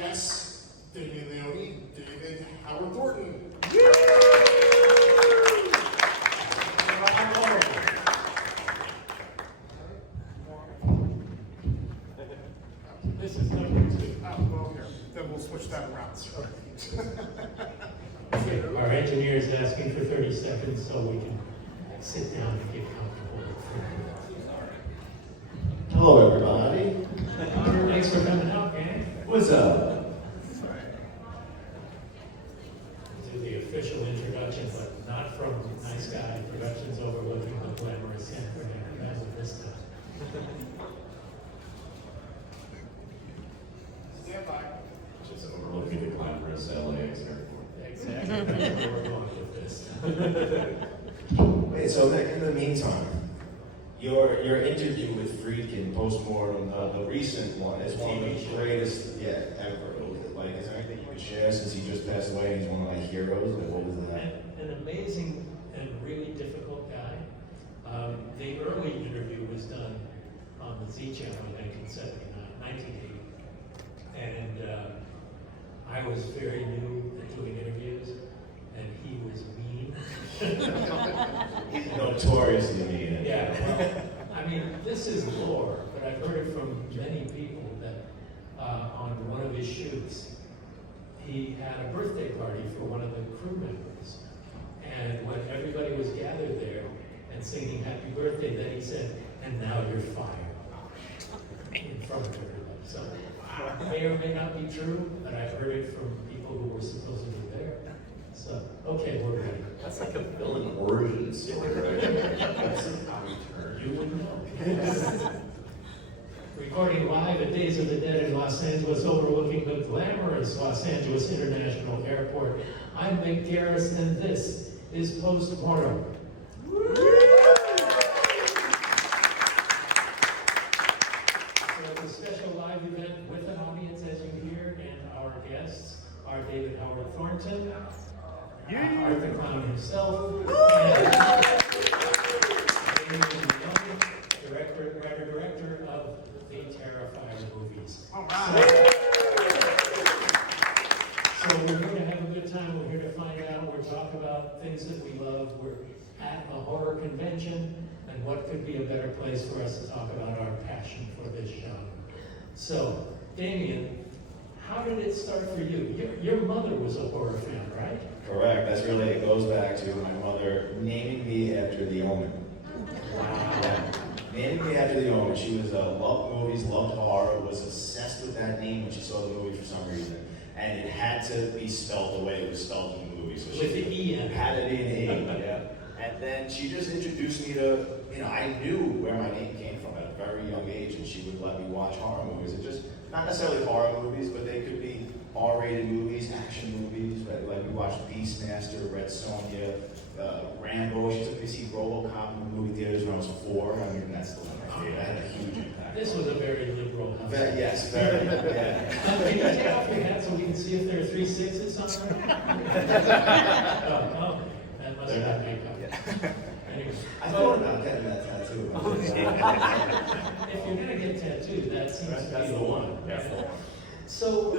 guests, Damien, Leone, David, Howard Thornton. This is number 2. Oh, well, here. Then we'll switch that around. Okay, our engineer is asking for 30 seconds so we can sit down and get comfortable. Hello, everybody. Thanks for coming out, gang. What's up? Do the official introduction, but not from Nice Guy Productions overlooking the glamorous San Fernando as of this time. Stand by. Just overlooking the glamorous LAX airport. Exactly, that's where we're going with this. Wait, so Mick, in the meantime, your interview with Friedkin postmortem, the recent one, is one of the greatest yet ever. Like, is there anything you could share since he just passed away and he's one of my heroes? Like, what was that? An amazing and really difficult guy. The early interview was done on the Z Channel in 1980. And I was very new at doing interviews, and he was mean. He's notoriously mean. Yeah, well, I mean, this is lore, but I've heard it from many people that on one of his shoots, he had a birthday party for one of the crew members. And when everybody was gathered there and singing happy birthday, then he said, "And now you're fired," in front of everybody. So may or may not be true, but I've heard it from people who were supposedly there. So, okay, we're ready. That's like a villain origin story, right? That's how he turned. You would know. Recording live at Days of the Dead in Los Angeles, overlooking the glamorous Los Angeles International Airport. I'm Mick Garris, and this is Postmortem. So it's a special live event with an audience, as you hear, and our guests are David Howard Thornton, Art the Clown himself, and Damien Leone, writer-director of the Terrifier movies. All right. So we're here to have a good time. We're here to find out. We're talking about things that we love. We're at a horror convention, and what could be a better place for us to talk about our passion for this genre. So, Damien, how did it start for you? Your mother was a horror fan, right? Correct. That's really, it goes back to my mother naming me after the Omen. Wow. Yeah. Naming me after the Omen. She was loved movies, loved horror, was obsessed with that name when she saw the movie for some reason. And it had to be spelled the way it was spelled in the movie. So With the E in it. had to be an E, yeah. And then she just introduced me to, I knew where my name came from at a very young age, and she would let me watch horror movies. And just, not necessarily horror movies, but they could be R-rated movies, action movies. Like we watched Beastmaster, Red Sonja, Rambo. She took me to see RoboCop in the movie theaters when I was 4. I mean, that's still my favorite. That had a huge impact. This was a very liberal house. Yes, very, yeah. Can you take off your hat so we can see if there are 3 6s somewhere? Oh, that must have been makeup. Anyway, I thought about getting that tattoo. if you're gonna get tattooed, that seems to That's be the the one. one. That's the one. So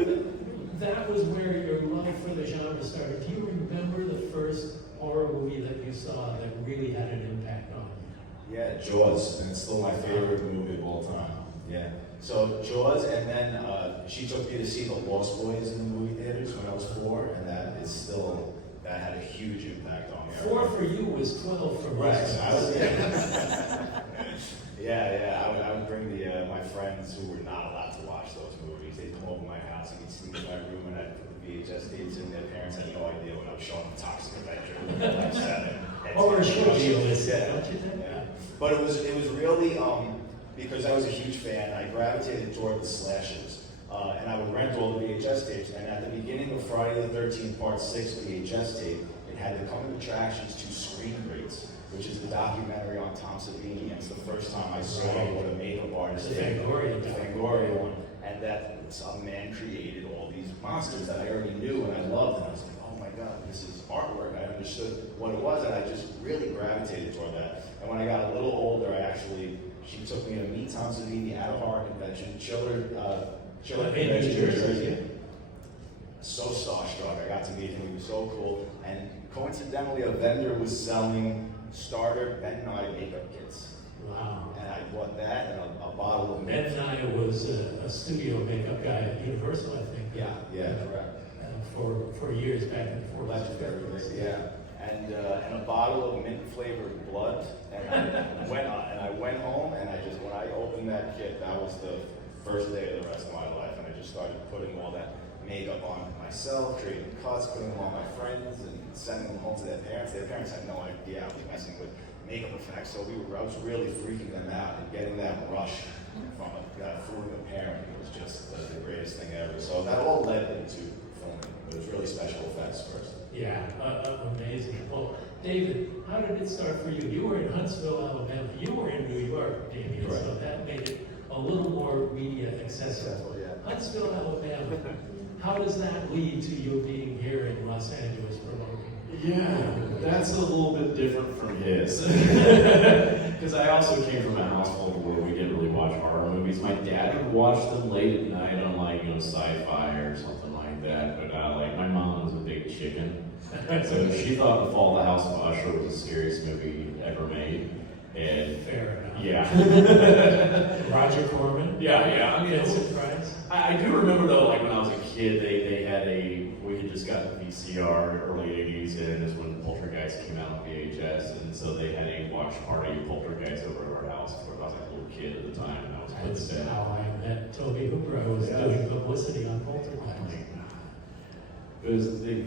that was where your love for the genre started. Do you remember the first horror movie that you saw that really had an impact on you? Yeah, Jaws, and it's still my favorite movie of all time. Yeah. So Jaws, and then she took me to see The Lost Boys in the movie theaters when I was 4, and that had a huge impact on me. 4 for you was 12 for Right. most So of I was, us. yeah. I would bring my friends who were not allowed to watch those movies. They'd come over my house and we'd sneak in my room, and I'd put the VHS tapes in. Their parents had no idea when I was showing them Toxic Avenger. Like 7. Or a short list, Yeah. don't you think? Yeah. But it was really because I was a huge fan. I gravitated toward the slashers. And I would rent all the VHS tapes, and at the beginning of Friday the 13th Part 6 VHS tape, it had the coming attractions to Screen Greats, which is the documentary on Tom Savini, and it's the first time I saw what a makeup artist The did. Fangoria. The Fangoria one. And that some man created all these monsters that I already knew and I loved, and I was like, oh my God, this is artwork. I understood what it was, and I just really gravitated toward that. And when I got a little older, she took me to meet Tom Savini at a horror convention, Chiller In New Convention, Jersey. so starstruck. I got to meet him, he was so cool. And coincidentally, a vendor was selling starter Ben Nye makeup kits. Wow. And I bought that and a bottle of Ben Nye was a studio makeup guy at Universal, I think. Yeah, correct. For years back in the 40s. Legendary, yeah. And a bottle of mint flavored blood. And I went home and when I opened that kit, that was the first day of the rest of my life. And I just started putting all that makeup on myself, creating cuts, putting them on my friends, and sending them home to their parents. Their parents had no idea I was messing with makeup effects, so I was really freaking them out, and getting that rush from fooling a parent was just the greatest thing ever. So that all led into filming. It was really special effects first. Yeah, amazing. Well, David, how did it start for you? You were in Huntsville, Alabama. You were in New York, Damien, Right. so that made it a little more media accessible. Yeah. Huntsville, Alabama. How does that lead to you being here in Los Angeles promoting? Yeah, that's a little bit different from his. Because I also came from a household where we didn't really watch horror movies. My dad would watch them late at night on sci-fi or something like that. But my mom was a big chicken. So she thought The Fall of the House of Usher was the scariest movie ever made. And Fair enough. yeah. Roger Corman? Yeah. I mean, Vincent Price? I do remember though, when I was a kid, they had we had just gotten VCR early 80s, and is when Poltergeist came out on VHS, and so they had a watch party of Poltergeist over at our house where I was a little kid at the time, and I was That's sad. how I met Toby Hooper. I was doing publicity on Poltergeist. It was the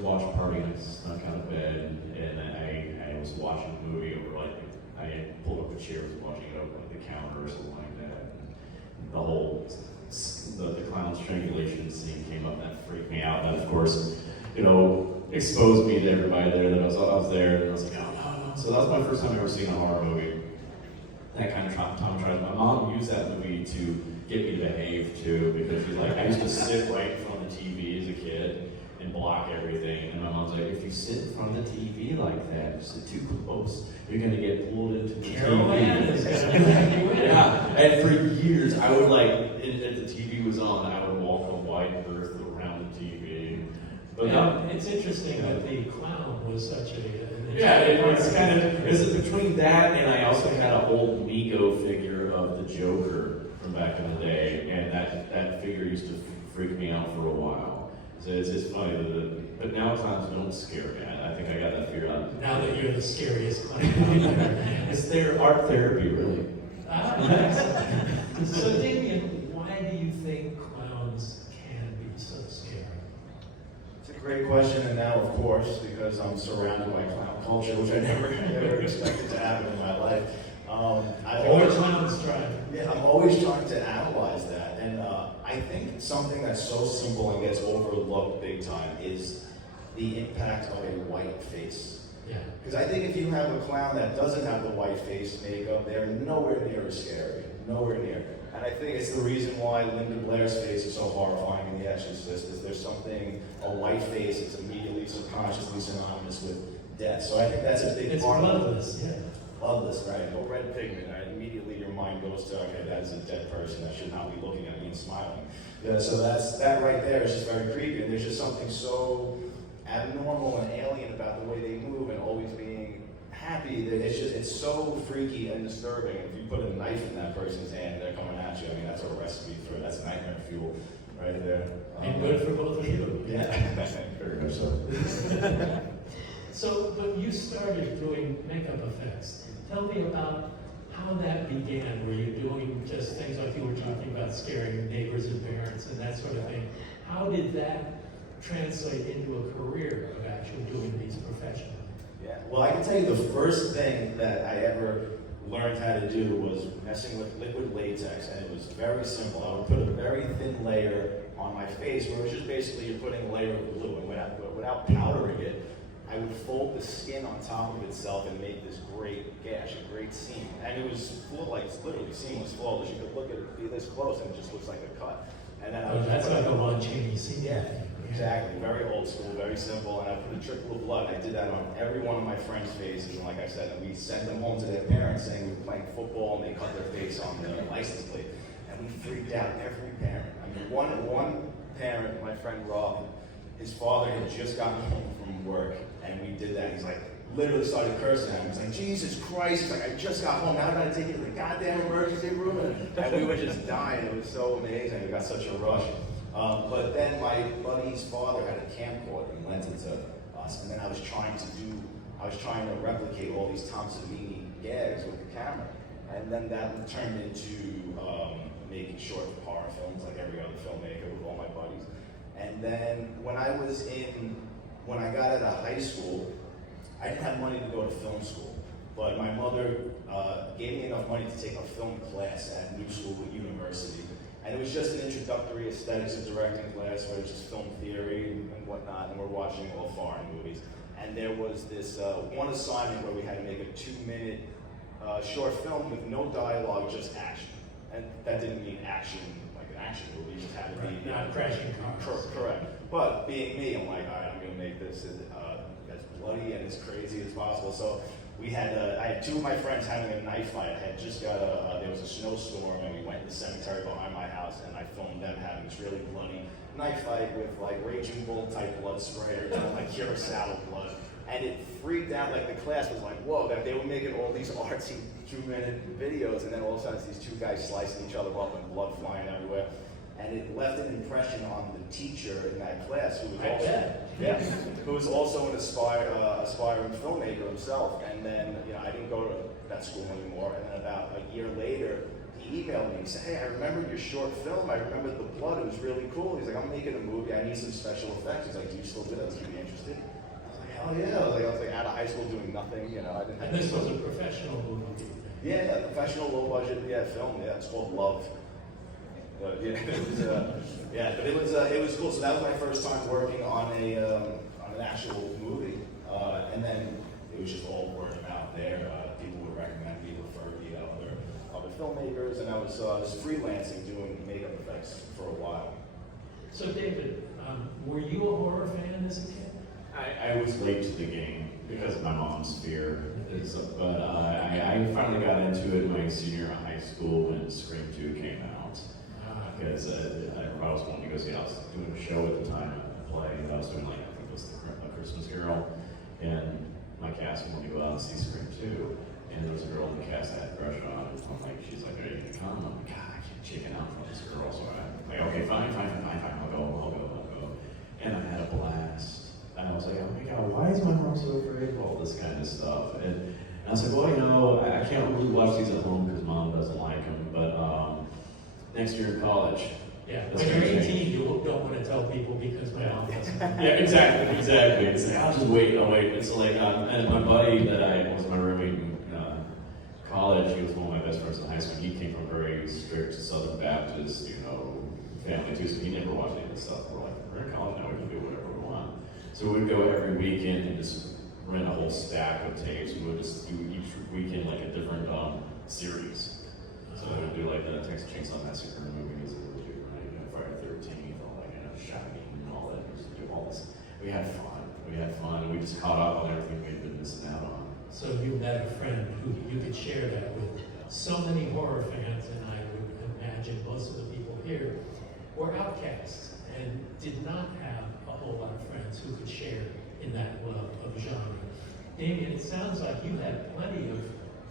watch party, and I snuck out of bed, and I was watching the movie over I had pulled up a chair, was watching it over the counter or something like that. And the whole the clown strangulation scene came up, and that freaked me out. And of course, exposed me to everybody there that I was there, and I was like, oh no. So that was my first time ever seeing a horror movie. That kind of traumatized. My mom used that movie to get me to behave too, because she's like, I used to sit right in front of the TV as a kid and block everything. And my mom's like, if you sit in front of the TV like that, you sit too close, you're gonna get pulled into the TV. Yeah, and for years I would if the TV was on, I would walk a wide berth around the TV. But it's interesting that the clown was such a yeah, it was kind of between that, and I also had an old Mego figure of the Joker from back in the day, and that figure used to freak me out for a while. So it's funny but now clowns don't scare me. I think I got that figured out. Now that you're the scariest clown. It's their art therapy, really. So Damien, why do you think clowns can be so scary? It's a great question, and now, of course, because I'm surrounded by clown culture, which I never expected to happen in my life. Clowns try. Yeah, I'm always trying to analyze that, and I think something that's so simple and gets overlooked big time is the impact of a white face. Yeah. Because I think if you have a clown that doesn't have the white face makeup, they're nowhere near as scary. Nowhere near. And I think it's the reason why Linda Blair's face is so horrifying in The Exorcist, is there's something, a white face is immediately subconsciously synonymous with death. So I think that's a big part of it. It's bloodless, yeah. Bloodless, right? No red pigment, right? Immediately your mind goes to, okay, that is a dead person that should not be looking at me and smiling. Yeah, so that right there is just very creepy, and there's just something so abnormal and alien about the way they move and always being happy that it's so freaky and disturbing. If you put a knife in that person's hand and they're coming at you, I mean, that's a recipe for that's nightmare fuel right there. And good for both of you. Yeah, very much so. So, but you started doing makeup effects. Tell me about how that began. Were you doing just things like you were talking about, scaring neighbors and parents and that sort of thing? How did that translate into a career of actually doing these professionally? Yeah, well, I can tell you the first thing that I ever learned how to do was messing with liquid latex, and it was very simple. I would put a very thin layer on my face, where it was just basically you're putting a layer of glue, and without powdering it, I would fold the skin on top of itself and make this great gash, a great seam. And it was literally seamless, flawless. You could look at it, be this close, and it just looks like a cut. And then I would that's like a Lon Chaney scene. Yeah, exactly. Very old school, very simple. And I put a trickle of blood. I did that on every one of my friends' faces. And like I said, we sent them home to their parents saying we were playing football, and they cut their face on the license plate. And we freaked out every parent. I mean, one parent, my friend Rob, his father had just gotten home from work, and we did that. He's like, literally started cursing at him. He's like, Jesus Christ. He's like, I just got home. Now I gotta take you to the goddamn emergency room. And we were just dying. It was so amazing. We got such a rush. But then my buddy's father had a camcorder and lent it to us. And then I was trying to replicate all these Tom Savini gags with the camera. And then that turned into making short horror films like every other filmmaker with all my buddies. And then when I got out of high school, I didn't have money to go to film school, but my mother gave me enough money to take a film class at New School University. And it was just an introductory aesthetics and directing class where it was just film theory and whatnot, and we're watching all foreign movies. And there was this one assignment where we had to make a 2-minute short film with no dialogue, just action. And that didn't mean action like an action movie, it just had to be not crashing cars. Correct. But being me, I'm like, all right, I'm gonna make this as bloody and as crazy as possible. So we had, I had 2 of my friends having a knife fight. I had just got there was a snowstorm, and we went to the cemetery behind my house, and I filmed them having this really bloody knife fight with like Raging Bull type blood spray, or like Curacao blood. And it freaked out, like the class was like, whoa, that they were making all these artsy 2-minute videos, and then all of a sudden it's these 2 guys slicing each other up and blood flying everywhere. And it left an impression on the teacher in that class, who was also an aspiring filmmaker himself. And then, I didn't go to that school anymore. And then about a year later, he emailed me. He said, hey, I remember your short film. I remember the blood. It was really cool. He's like, I'm making a movie. I need some special effects. He's like, do you still do that? Would you be interested? I was like, hell yeah. I was like out of high school doing nothing. I didn't. And this was a professional movie. Yeah, professional, low budget, film. Yeah, it's called Love. But it was cool. So that was my first time working on an actual movie, and then it was just all word of mouth there. People would recommend me, refer me to other filmmakers, and I was freelancing doing makeup effects for a while. So David, were you a horror fan as a kid? I was late to the game because of my mom's fear. But I finally got into it my senior year of high school when Scream 2 came out. Because I was wanting to go see it. I was doing a show at the time, a play, and I was doing I think it was A Christmas Carol, and my cast wanted to go out and see Scream 2, and there was a girl in the cast I had a crush on. I'm like, she's like, are you gonna come? I'm like, God, I can't chicken out from this girl. So I'm like, okay, fine, I'll go. And I had a blast. And I was like, oh my God, why is my mom so afraid of all this kind of stuff? And I was like, well, I can't really watch these at home because mom doesn't like them, but next year in college. Yeah, when you're 18, you don't want to tell people because my mom doesn't. Yeah, exactly. It's like, I'll just wait. It's like, and my buddy that I was my roommate in college, he was one of my best friends in high school. He came from a very strict Southern Baptist, family too, so he never watched any of this stuff. We're like, we're in college now, we can do whatever we want. So we'd go every weekend and just rent a whole stack of tapes. We would just do each weekend like a different series. So we would do like the Texas Chainsaw Massacre movies, and we would do Friday the 13th, all Shining and all that. We used to do all this. We had fun, and we just caught up on everything we'd been missing out on. So you met a friend who you could share that with. So many horror fans, and I would imagine most of the people here, were outcasts and did not have a whole lot of friends who could share in that love of genre. Damien, it sounds like you had plenty of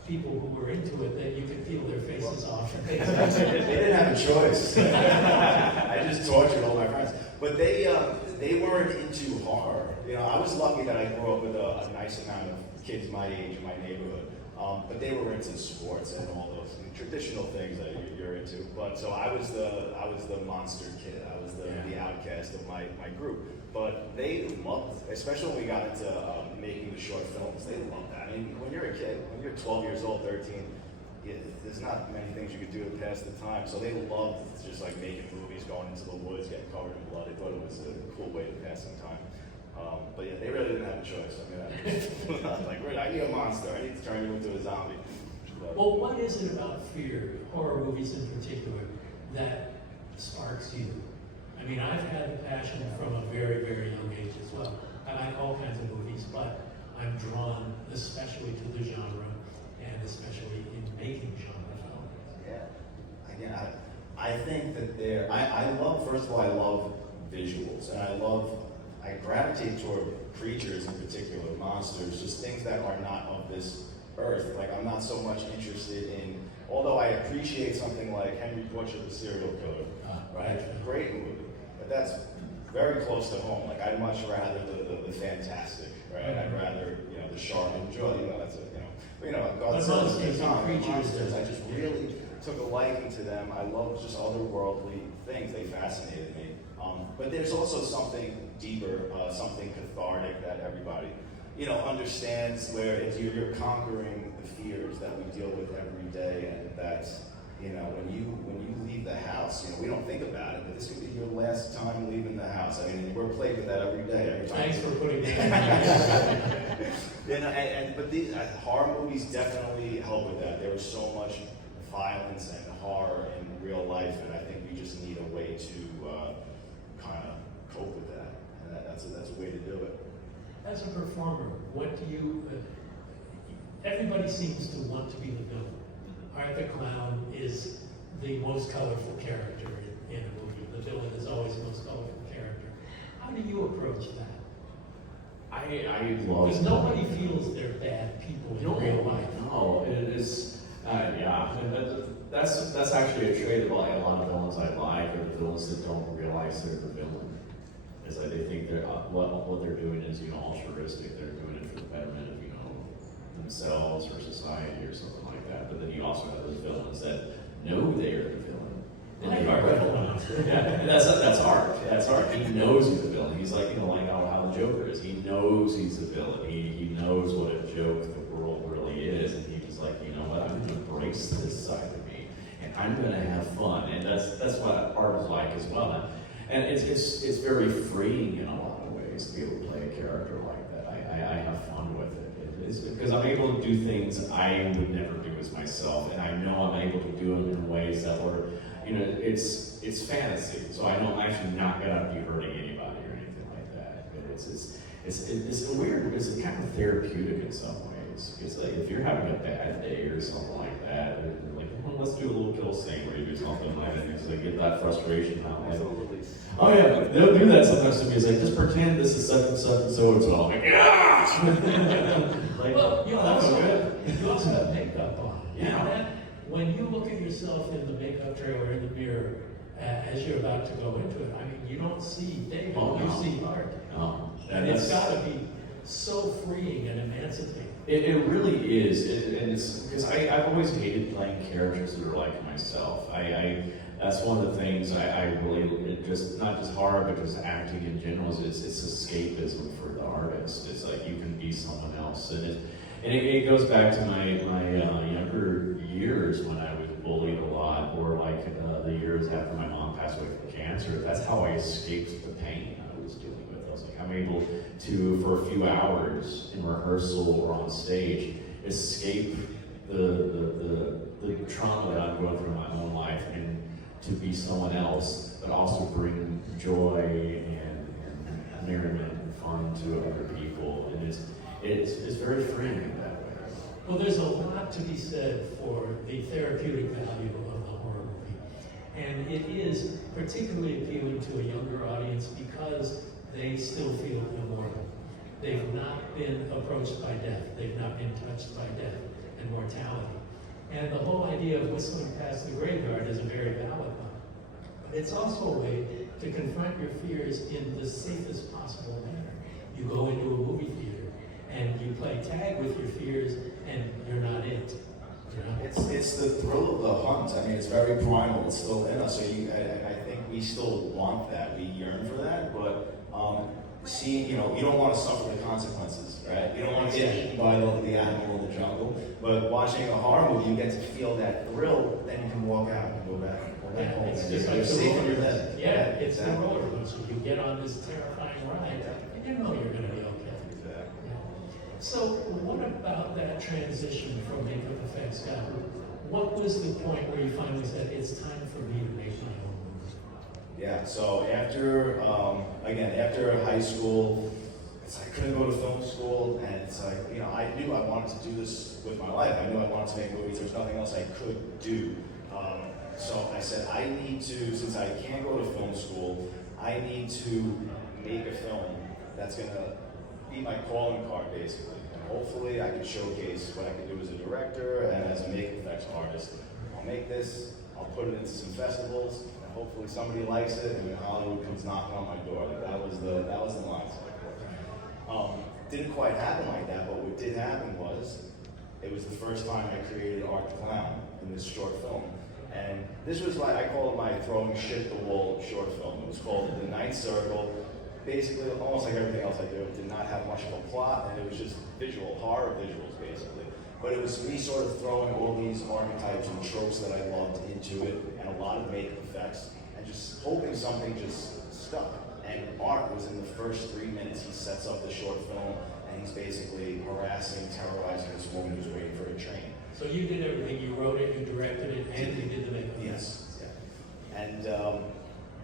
people who were into it that you could feel their faces off. They didn't have a choice. I just tortured all my friends. But they weren't into horror. I was lucky that I grew up with a nice amount of kids my age in my neighborhood. But they were into sports and all those traditional things that you're into. But so I was the monster kid. I was the outcast of my group. But they loved, especially when we got into making the short films, they loved that. I mean, when you're a kid, when you're 12 years old, 13, there's not many things you could do to pass the time. So they loved just making movies, going into the woods, getting covered in blood. They thought it was a cool way to pass some time. But yeah, they really didn't have a choice. I mean, I was like, I need a monster. I need to turn you into a zombie. Well, what is it about fear, horror movies in particular, that sparks you? I mean, I've had a passion from a very, very young age as well. I like all kinds of movies, but I'm drawn especially to the genre and especially in making genre films. Yeah. Again, I think that I love, first of all, I love visuals. And I gravitate toward creatures in particular, monsters, just things that are not of this earth. Like, I'm not so much interested in, although I appreciate something like Henry Butcher, the Serial Killer, right? Great movie, but that's very close to home. Like, I'd much rather the fantastic, right? I'd rather, the shark and joy, that's a, Godzilla, monsters, I just really took a liking to them. I love just otherworldly things. They fascinated me. But there's also something deeper, something cathartic that everybody, understands, where it's, you're conquering the fears that we deal with every day, and that's, when you leave the house, we don't think about it, but this could be your last time leaving the house. I mean, we're plagued with that every day. Every time. Thanks for putting that in. But these horror movies definitely help with that. There is so much violence and horror in real life, and I think we just need a way to kind of cope with that, and that's a way to do it. As a performer, what do you, everybody seems to want to be the villain. Art the Clown is the most colorful character in a movie. The villain is always the most colorful character. How do you approach that? I love Because nobody feels they're bad people in real life. No, it is, yeah. That's actually a trait of a lot of villains I like, are the villains that don't realize they're the villain. It's like they think they're what they're doing is altruistic. They're doing it for the betterment of themselves or society or something like that. But then you also have those villains that know they are the villain. And they are the villain. Yeah, and that's art. That's art. He knows he's a villain. He's like how the Joker is. He knows he's a villain. He knows what a joke the world really is, and he's like, you know what? I'm going to embrace this side of me, and I'm going to have fun. And that's what art is like as well. And it's very freeing in a lot of ways to be able to play a character like that. I have fun with it. It's because I'm able to do things I would never do as myself, and I know I'm able to do them in ways that were, it's fantasy. So I know I'm actually not gonna be hurting anybody or anything like that. But it's weird. It's kind of therapeutic in some ways. It's like if you're having a bad day or something like that, like, well, let's do a little kill scene where you do something like that, so you get that frustration out. Like, oh yeah, they'll do that sometimes to me. It's like, just pretend this is such and such and so and so. I'm like, yeah. Like, well, you also good. have makeup on. Yeah. When you look at yourself in the makeup trailer in the mirror as you're about to go into it, I mean, you don't see David, you see Art. And it's got to be so freeing and emancipating. It really is, and it's because I've always hated playing characters that are like myself. That's one of the things I really, just not just horror, but just acting in general, it's escapism for the artist. It's like you can be someone else, and it goes back to my younger years when I was bullied a lot, or like the years after my mom passed away from cancer. That's how I escaped the pain I was dealing with. I was like, I'm able to, for a few hours in rehearsal or on stage, escape the trauma that I'm going through in my own life, and to be someone else, but also bring joy and merriment and fun to other people. And it's very freeing in that way. Well, there's a lot to be said for the therapeutic value of the horror movie. And it is particularly appealing to a younger audience because they still feel immortal. They've not been approached by death. They've not been touched by death and mortality. And the whole idea of whistling past the graveyard is a very valid one. But it's also a way to confront your fears in the safest possible manner. You go into a movie theater and you play tag with your fears, and you're not it. It's the thrill of the hunt. I mean, it's very primal. It's still in us. So I think we still want that. We yearn for that. But seeing, you don't want to suffer the consequences, right? You don't want to get eaten by the animal in the jungle. But watching a horror movie, you get to feel that thrill. Then you can walk out and go back home. It's And just you're like safe the in your roller bed. coaster. Yeah, it's the roller coaster. You get on this terrifying ride, and you know you're going to be okay. Exactly. So what about that transition from makeup effects guy? What was the point where you finally said, it's time for me to make my own movie? Yeah, so after high school, it's like I couldn't go to film school, and it's like, I knew I wanted to do this with my life. I knew I wanted to make movies. There's nothing else I could do. So I said, I need to, since I can't go to film school, I need to make a film that's gonna be my calling card, basically. And hopefully I can showcase what I can do as a director and as a make effects artist. I'll make this, I'll put it into some festivals, and hopefully somebody likes it, and Hollywood comes knocking on my door. Like, that was the mindset. Didn't quite happen like that, but what did happen was, it was the first time I created Art the Clown in this short film. And this was like, I call it my throwing shit at the wall short film. It was called The Ninth Circle. Basically, almost like everything else I do, it did not have much of a plot, and it was just horror visuals, basically. But it was me sort of throwing all these archetypes and tropes that I loved into it, and a lot of makeup effects, and just hoping something just stuck. And Art was in the first 3 minutes. He sets up the short film, and he's basically harassing, terrorizing this woman who's waiting for a train. So you did everything. You wrote it, you directed it, and you did the makeup. Yes. Yeah. And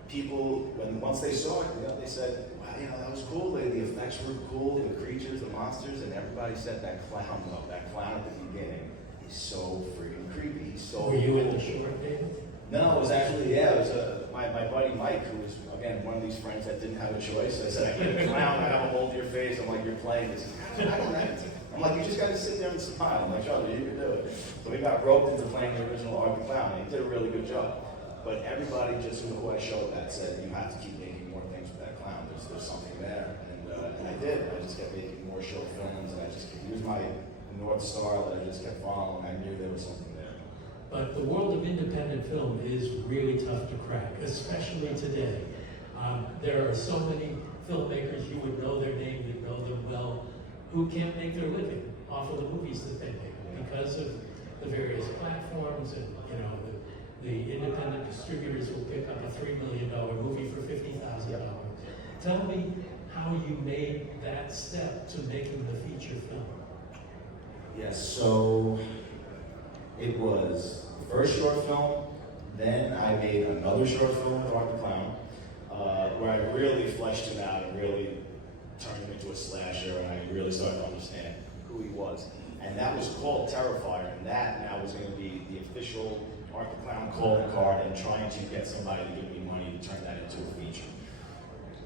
people, once they saw it, they said, "Wow, that was cool. The effects were cool. The creatures, the monsters," and everybody said that clown, though. That clown at the beginning is so freaking creepy. He's so. Were you in the short, David? No, it was actually, it was my buddy Mike, who was, again, one of these friends that didn't have a choice. I said, "I get a clown, I have a hold your face." I'm like, "You're playing this." I don't have to. I'm like, "You just got to sit there and smile." I'm like, "Oh, you can do it." So we got roped into playing the original Art the Clown, and he did a really good job. But everybody just who I showed that said, "You have to keep making more things with that clown. There's something there." And I did. I just kept making more short films, and he was my North Star that I just kept following. I knew there was something there. But the world of independent film is really tough to crack, especially today. There are so many filmmakers, you would know their name, you'd know them well, who can't make their living off of the movies that they make because of the various platforms, and the independent distributors will pick up a $3 million movie for $50,000. Tell me how you made that step to making the feature film. Yes, so it was the first short film, then I made another short film with Art the Clown, where I really fleshed him out and really turned him into a slasher, and I really started to understand who he was. And that was called Terrifier, and that now was going to be the official Art the Clown calling card, and trying to get somebody to give me money to turn that into a feature.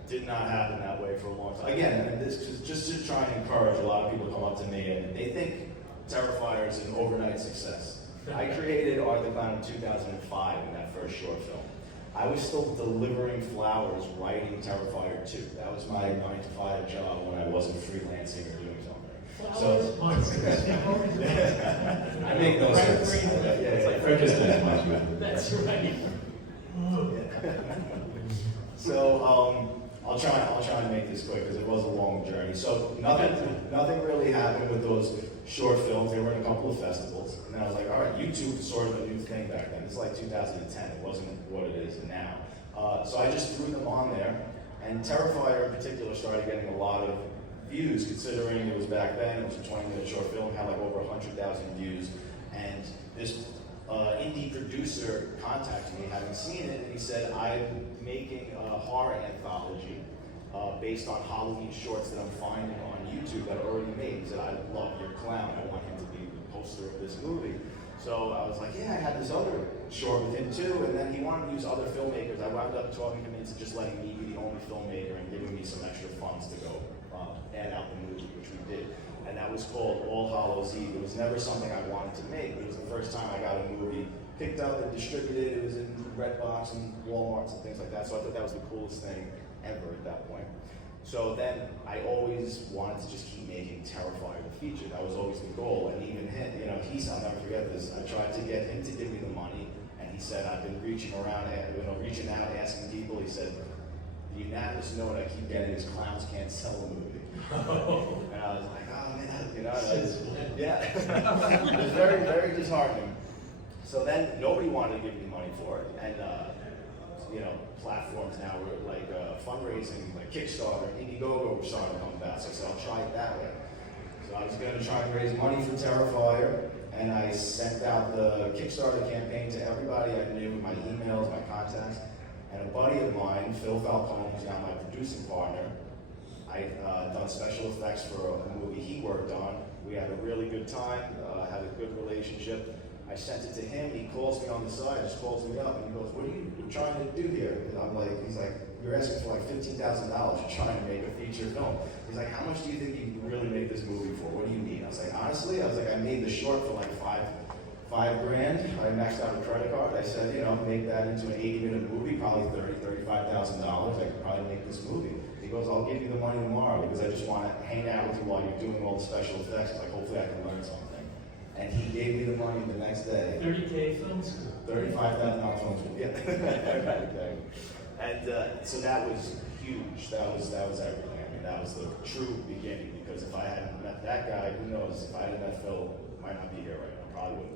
Did not happen that way for a long time. Again, and this is just to try and encourage, a lot of people come up to me and they think Terrifier is an overnight success. I created Art the Clown in 2005 in that first short film. I was still delivering flowers, writing Terrifier 2. That was my 9-to-5 job when I wasn't freelancing or doing something. Flowers, monsters. I make no sense. It's like Frankenstein's monster. That's right. So I'll try and make this quick because it was a long journey. So nothing really happened with those short films. They were in a couple of festivals, and then I was like, all right, YouTube was sort of a new thing back then. It's like 2010. It wasn't what it is now. So I just threw them on there, and Terrifier in particular started getting a lot of views, considering it was back then. It was a 20-minute short film, had like over 100,000 views, and this indie producer contacted me, having seen it, and he said, "I'm making a horror anthology based on Halloween shorts that I'm finding on YouTube that are already made." He said, "I love your clown. I want him to be the poster of this movie." So I was like, yeah, I had this other short with him too, and then he wanted to use other filmmakers. I wound up talking him into just letting me be the only filmmaker and giving me some extra funds to go add out the movie, which we did. And that was called All Hallows Eve. It was never something I wanted to make. It was the first time I got a movie picked up and distributed. It was in Redbox and Walmarts and things like that. So I thought that was the coolest thing ever at that point. So then I always wanted to just keep making Terrifier the feature. That was always the goal. And even him, I'll never forget this. I tried to get him to give me the money, and he said, "I've been reaching around, reaching out, asking people." He said, "The unanimous note I keep getting is clowns can't sell a movie." And I was like, "Oh man, yeah." It was very, very disheartening. So then nobody wanted to give me money for it, and platforms now were like fundraising, like Kickstarter, Indiegogo were starting to come about. So I said, I'll try it that way. So I was going to try and raise money for Terrifier, and I sent out the Kickstarter campaign to everybody I knew, my emails, my contacts, and a buddy of mine, Phil Falcone, who's now my producing partner. I've done special effects for a movie he worked on. We had a really good time, had a good relationship. I sent it to him, he calls me on the side, just calls me up, and he goes, "What are you trying to do here?" And he's like, you're asking for like $15,000 for trying to make a feature film. He's like, how much do you think you can really make this movie for? What do you need? I was like, honestly, I made the short for like five grand. I maxed out a credit card. I said, make that into an 80-minute movie, probably $35,000. I could probably make this movie. He goes, I'll give you the money tomorrow because I just want to hang out with you while you're doing all the special effects. Like, hopefully I can learn something. And he gave me the money the next day. $30K film school. $35,000 film school. Yeah. Exactly. And so that was huge. That was everything. I mean, that was the true beginning. Because if I hadn't met that guy, who knows? If I hadn't met Phil, I might not be here right now. Probably would.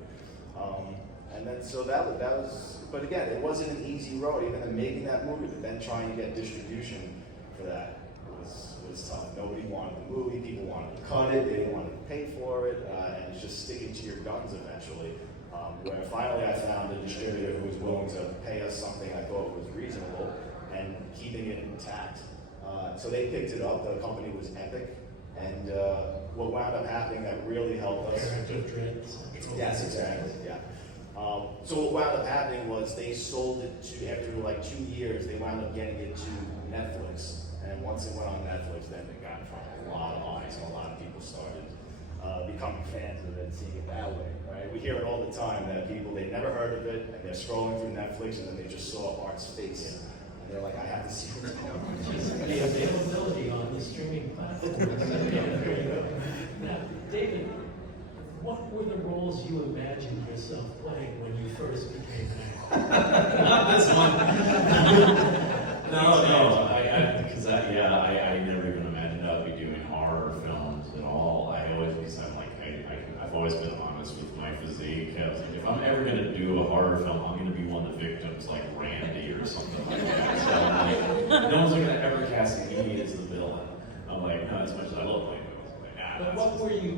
And then so that was. But again, it wasn't an easy road. Even in making that movie, but then trying to get distribution for that was tough. Nobody wanted the movie. People wanted to cut it. They didn't want to pay for it. And it's just sticking to your guns eventually. Where finally I found a distributor who was willing to pay us something I thought was reasonable and keeping it intact. So they picked it up. The company was Epic. And what wound up happening that really helped us. Yes, exactly. Yeah. So what wound up happening was they sold it to, after like 2 years, they wound up getting it to Netflix. And once it went on Netflix, then it got in front of a lot of eyes, and a lot of people started becoming fans of it and seeing it that way, right? We hear it all the time that people, they've never heard of it, and they're scrolling through Netflix, and then they just saw Art's face. And they're like, I have to see what's going on. The availability on the streaming platforms. There you go. Now, David, what were the roles you imagined yourself playing when you first became an actor? Not this one. No, because I never even imagined I'd be doing horror films at all. I've always been honest with my physique. I was like, if I'm ever gonna do a horror film, I'm gonna be one of the victims, like Randy or something like that. So I'm like, no one's gonna ever cast me as the villain. I'm like, not as much as I love playing villains. I'm like, But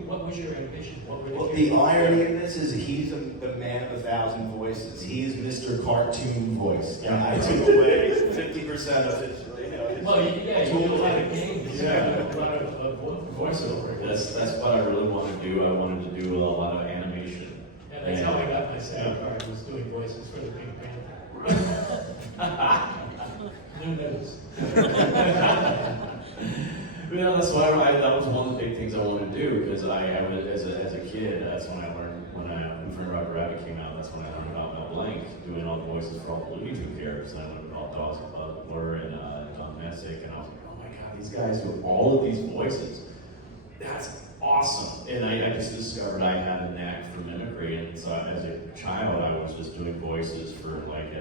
what was your ambition? What were Well, the irony in this is he's the man of 1,000 voices. He's Mr. Cartoon voice. And I took away 50% of his, Well, yeah, you do a lot of games. Yeah. A lot of voiceover. That's what I really wanted to do. I wanted to do a lot of animation. And that's how I got my SAG card, was doing voices for the Pink Panther. Who knows? That's why that was one of the big things I wanted to do, because I was, as a kid, that's when I learned, when Friend Roger Rabbit came out, that's when I learned about Mel Blanc, doing all the voices for all the Looney Tunes characters. And I learned about Dawson Butler and John Messick, and I was like, oh my god, these guys do all of these voices. That's awesome. And I just discovered I had a knack for mimicry, and so as a child I was just doing voices for like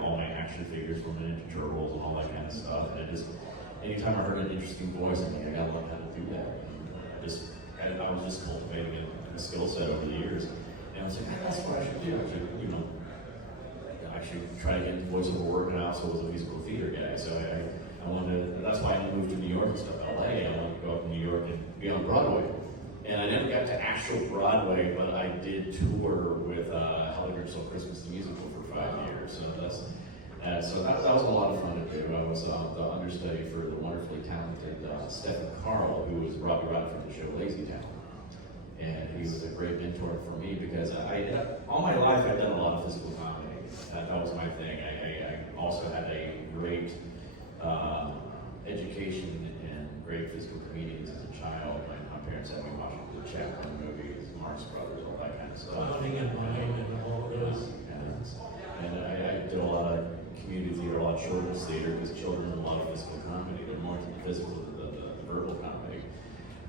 all my action figures from Ninja Turtles and all that kind of stuff. And anytime I heard an interesting voice, I'm like, I gotta learn how to do that. And I was just cultivating a skill set over the years. And I was like, that's what I should do. I should try to get into voiceover work, and I also was a musical theater guy, so I wanted to, that's why I moved to New York and stuff, LA. I wanted to go up to New York and be on Broadway. And I never got to actual Broadway, but I did tour with Hollywood So Christmas the Musical for 5 years. So that was a lot of fun to do. I was the understudy for the wonderfully talented Stephen Carl, who was Robbie Rod from the show Lazy Town. And he was a great mentor for me because all my life I've done a lot of physical comedy. That was my thing. I also had a great education in great physical comedians as a child. My parents had me watching the Chaplin movies, Marx Brothers, all that kind of stuff. Clowning and mime and all those. And I did a lot of community theater, a lot of children's theater, because children are a lot of physical comedy. They're more physical than the verbal comedy.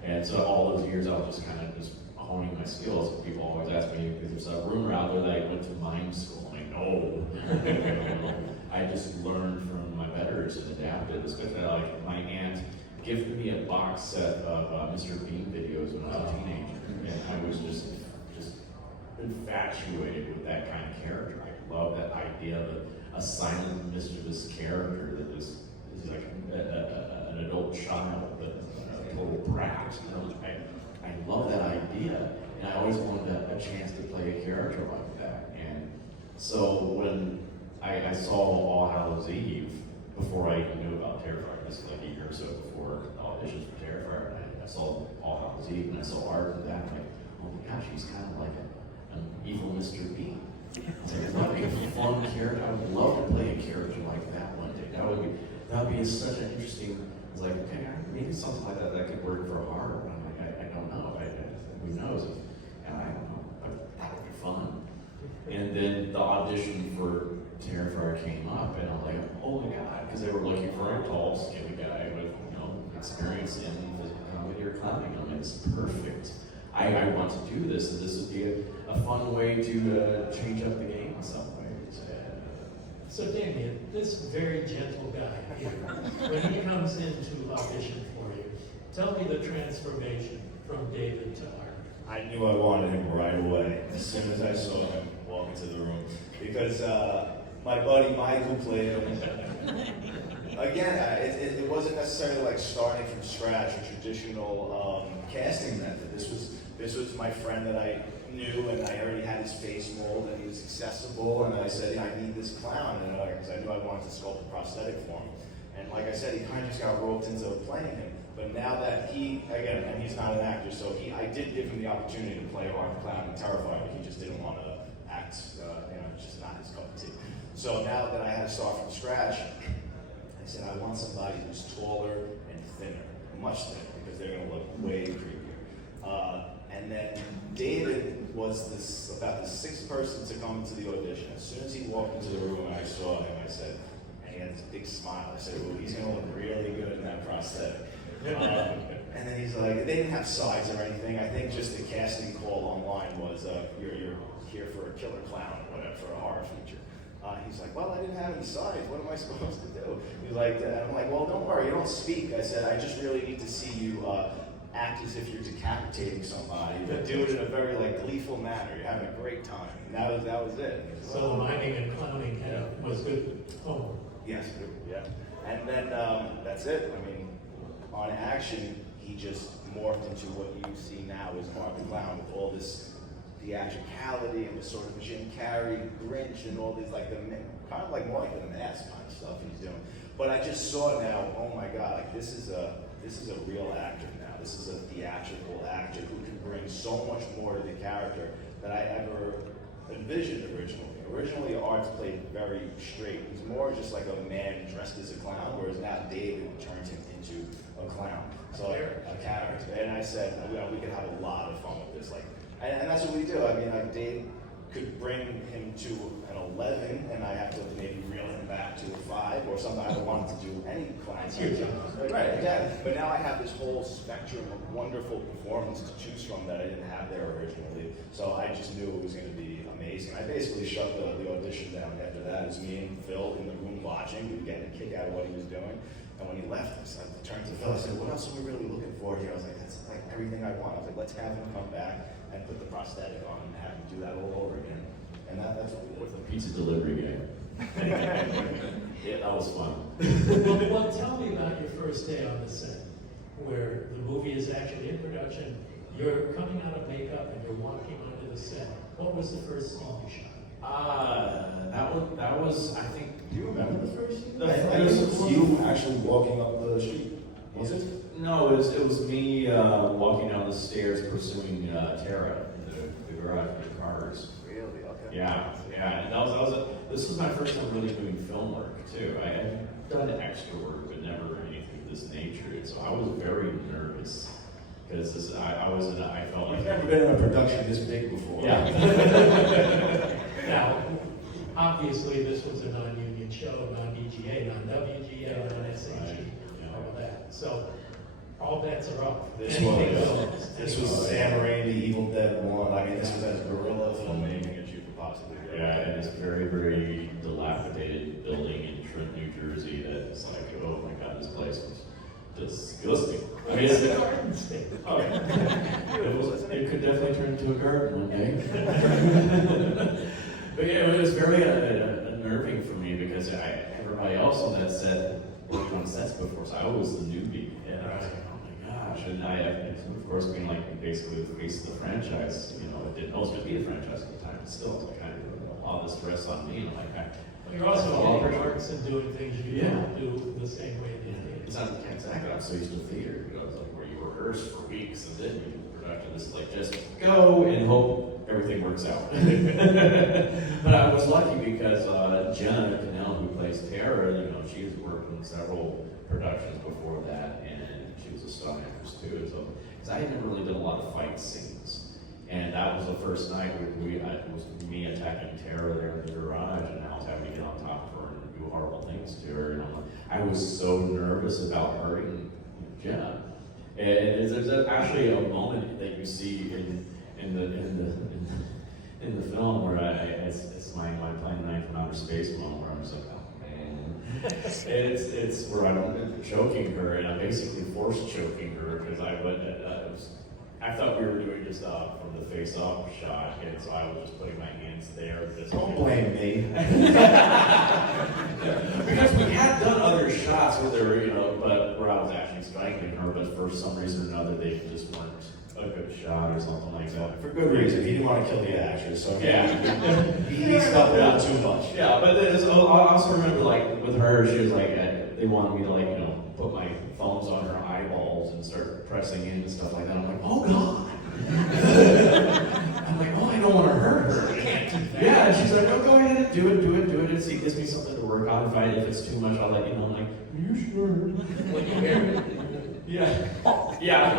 And so all those years I was just kind of honing my skills. And people always ask me, because there's a rumor out there that I went to mime school. I'm like, no. I just learned from my betters and adapted. Especially like my aunt gifted me a box set of Mr. Bean videos when I was a teenager. And I was just infatuated with that kind of character. I love that idea of a silent, mischievous character that is like an adult child, a total brat. I love that idea, and I always wanted a chance to play a character like that. And so when I saw All Hallows Eve, before I even knew about Terrifier, just like a year or so before auditions for Terrifier, I saw All Hallows Eve, and I saw Art and that, I'm like, oh my gosh, he's kind of like an evil Mr. Bean. It's like, that'd be a fun character. I would love to play a character like that one day. that would be such an interesting. It's like, okay, maybe something like that could work for horror. I'm like, I don't know. Who knows? And I don't know. But that would be fun. And then the audition for Terrifier came up, and I'm like, oh my god, because they were looking for a tall, skinny guy with experience in physical comedy or clowning. I'm like, it's perfect. I want to do this, and this would be a fun way to change up the game in some ways. So Damien, this very gentle guy here, when he comes in to audition for you, tell me the transformation from David to Art. I knew I wanted him right away as soon as I saw him walk into the room, because my buddy Mike, who played him, again, it wasn't necessarily like starting from scratch, a traditional casting method. This was my friend that I knew, and I already had his face mold, and he was accessible, and I said, I need this clown, and because I knew I wanted to sculpt a prosthetic for him. And like I said, he kind of just got roped into playing him. But now that and he's not an actor, so I did give him the opportunity to play Art the Clown and Terrifier, but he just didn't want to act, it's just not his cup of tea. So now that I had to start from scratch, I said, I want somebody who's taller and thinner, much thinner, because they're going to look way creepier. And then David was about the sixth person to come into the audition. As soon as he walked into the room and I saw him, I said, and he had this big smile, I said, well, he's going to look really good in that prosthetic. And then he's like, they didn't have sides or anything. I think just the casting call online was, you're here for a killer clown or whatever, for a horror feature. He's like, well, I didn't have any sides. What am I supposed to do? He's like, I'm like, well, don't worry, you don't speak. I said, I just really need to see you act as if you're decapitating somebody, but do it in a very gleeful manner. You're having a great time. And that was it. So the miming and clowning was good. Oh. Yes, yeah. And then that's it. I mean, on action, he just morphed into what you see now as Art the Clown, with all this theatricality and this sort of Jim Carrey, Grinch, and all these kind of more like the Mask kind of stuff he's doing. But I just saw now, oh my God, this is a real actor now. This is a theatrical actor who can bring so much more to the character than I ever envisioned originally. Originally, Art's played very straight. He's more just like a man dressed as a clown, whereas now David turns him into a clown. So a character. And I said, we could have a lot of fun with this. And that's what we do. I mean, Dave could bring him to an 11, and I have to maybe reel him back to a 5 or something. I don't want him to do any clowns. Right, exactly. But now I have this whole spectrum of wonderful performance to choose from that I didn't have there originally. So I just knew it was going to be amazing. I basically shut the audition down after that. It was me and Phil in the room watching. We were getting a kick out of what he was doing. And when he left, I turned to Phil. I said, what else are we really looking for here? I was like, that's everything I want. I was like, let's have him come back and put the prosthetic on and have him do that all over again. And that's what we did. With the pizza delivery game. Yeah, that was fun. Well, tell me about your first day on the set, where the movie is actually in production. You're coming out of makeup and you're walking onto the set. What was the first scene you shot? That was, I think. Do you remember the first scene? The I guess it was you actually walking up the street. Was it? No, it was me walking down the stairs pursuing Tara in the garage with the cars. Really? Okay. Yeah. And this was my first time really doing film work too. I had done extra work, but never anything of this nature. And so I was very nervous because I felt like I've never been in a production this big before. Yeah. Now, obviously, this was a non-union show, non-DGA, non-WGA, non-SAG, all of that. So, all bets are off. This Anything was goes. Sam Raimi, Evil Dead 1. I mean, this was as guerrilla filmmaking as you could possibly do. Yeah, and it's very, very dilapidated building in Trent, New Jersey that's like, oh my God, this place was disgusting. I mean, It's a garden state. it could definitely turn into a garden one day. But yeah, it was very unnerving for me because everybody else on that set worked on sets before, so I was the newbie. And I was like, oh my gosh. And I, of course, being basically the face of the franchise, it didn't always be a franchise at the time, but still, it was like, kind of all this stress on me. And I'm like, You're also getting marks and doing things you don't do the same way they did. it's not exactly. I'm so used to theater, it's like where you rehearse for weeks and then you production. This is like just go and hope everything works out. But I was lucky because Jenna Cannell, who plays Tara, she has worked in several productions before that, and she was a stunt actress too. So, because I hadn't really done a lot of fight scenes, and that was the first night it was me attacking Tara there in the garage, and I was having to get on top of her and do horrible things to her, and I was so nervous about hurting Jenna. And there's actually a moment that you see in the film where it's my playing knife from outer space moment where I'm just like, oh man. it's where I'm choking her, and I'm basically force choking her because I thought we were doing just from the face up shot, and so I was just putting my hands there. Don't blame me. Because we had done other shots with her, but where I was actually striking her, but for some reason or another, they just weren't a good shot or something like that. For good reason. He didn't want to kill the actress, so Yeah. he stuck it out too much. Yeah, but I also remember, like, with her, she was like, they wanted me to, like, put my thumbs on her eyeballs and start pressing in and stuff like that. I'm like, oh God. I'm like, oh, I don't want to hurt her. Yeah, and she's like, oh, go ahead and do it. It gives me something to work on. If it's too much, I'll let you know. I'm like, are you sure? When you hear it. Yeah. Yeah.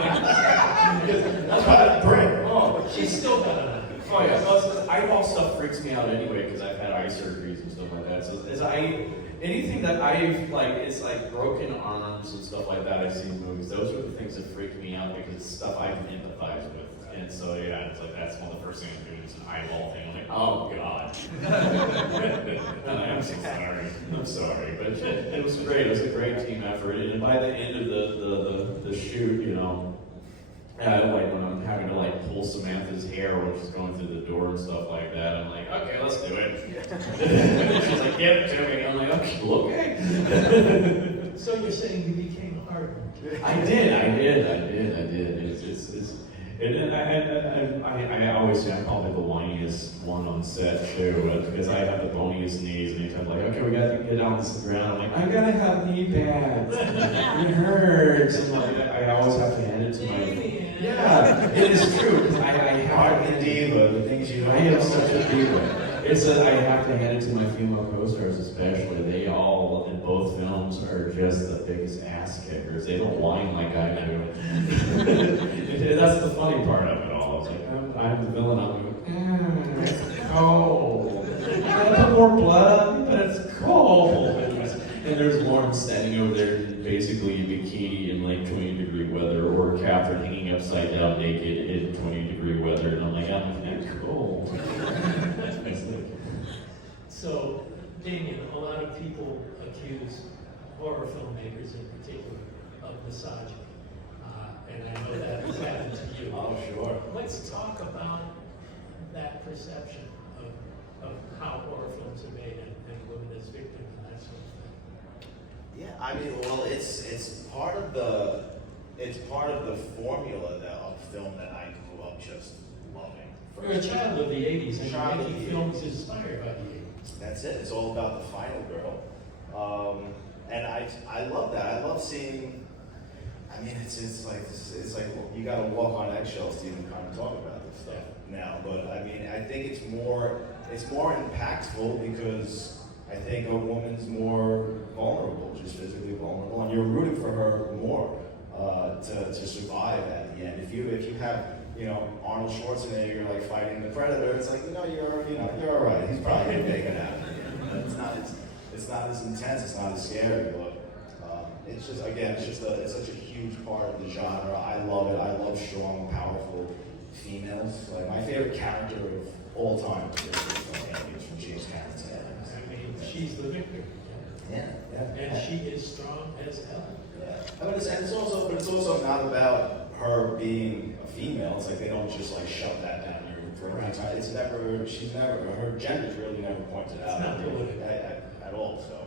That's why I pray. Oh, She's still got it. oh yeah. Well, eyeball stuff freaks me out anyway because I've had eye surgeries and stuff like that. So anything that it's like broken arms and stuff like that I see in movies. Those are the things that freak me out because it's stuff I can empathize with. And so yeah, it's like that's one of the first things I'm doing is an eyeball thing. I'm like, oh God. I'm so sorry. I'm sorry, but it was great. It was a great team effort. And by the end of the shoot, like when I'm having to like pull Samantha's hair when she's going through the door and stuff like that, I'm like, okay, let's do it. She's like, give it to me. I'm like, okay. So you're saying you became hardened? I did. And I always say I'm probably the whiniest one on set too, because I have the boniest knees, and anytime like, okay, we gotta get down this ground. I'm like, I gotta have knee pads. It hurts. And like, I always have to hand it to my. Yeah, it is true. Because I have the diva, the things you I am such a diva. It's that I have to hand it to my female co-stars, especially. They all in both films are just the biggest ass kickers. They don't whine like I do. That's the funny part of it all. It's like I'm the villain. I'm like, it's cold. I put more blood on me, but it's cold. And there's Lauren standing over there, basically in bikini in like 20-degree weather, or Catherine hanging upside down naked in 20-degree weather, and I'm like, I'm cold. So, Damien, a lot of people accuse horror filmmakers in particular of misogyny. And I know that has happened to you. Oh, sure. Let's talk about that perception of how horror films are made and women as victims and that sort of thing. Yeah, I mean, well, it's part of the formula of film that I grew up just loving. You're a child of the 80s and Child you're of making the films inspired by the 80s. That's it. It's all about the final girl, and I love that. I love seeing. I mean, it's like you got to walk on eggshells to even kind of talk about this stuff now. But I mean, I think it's more impactful because I think a woman's more vulnerable, just physically vulnerable, and you're rooting for her more to survive at the end. If you have Arnold Schwarzenegger like fighting the Predator, it's like you're all right. He's probably gonna make it out. It's not as intense. It's not as scary, but it's just it's such a huge part of the genre. I love it. I love strong, powerful females. Like my favorite character of all time is from James Cameron's Aliens. I mean, she's the victor. Yeah. And she is strong as hell. Yeah. I mean, it's also not about her being a female. It's like they don't just like shove that down your throat. Right. She's never, her gender's really never pointed out at all. So,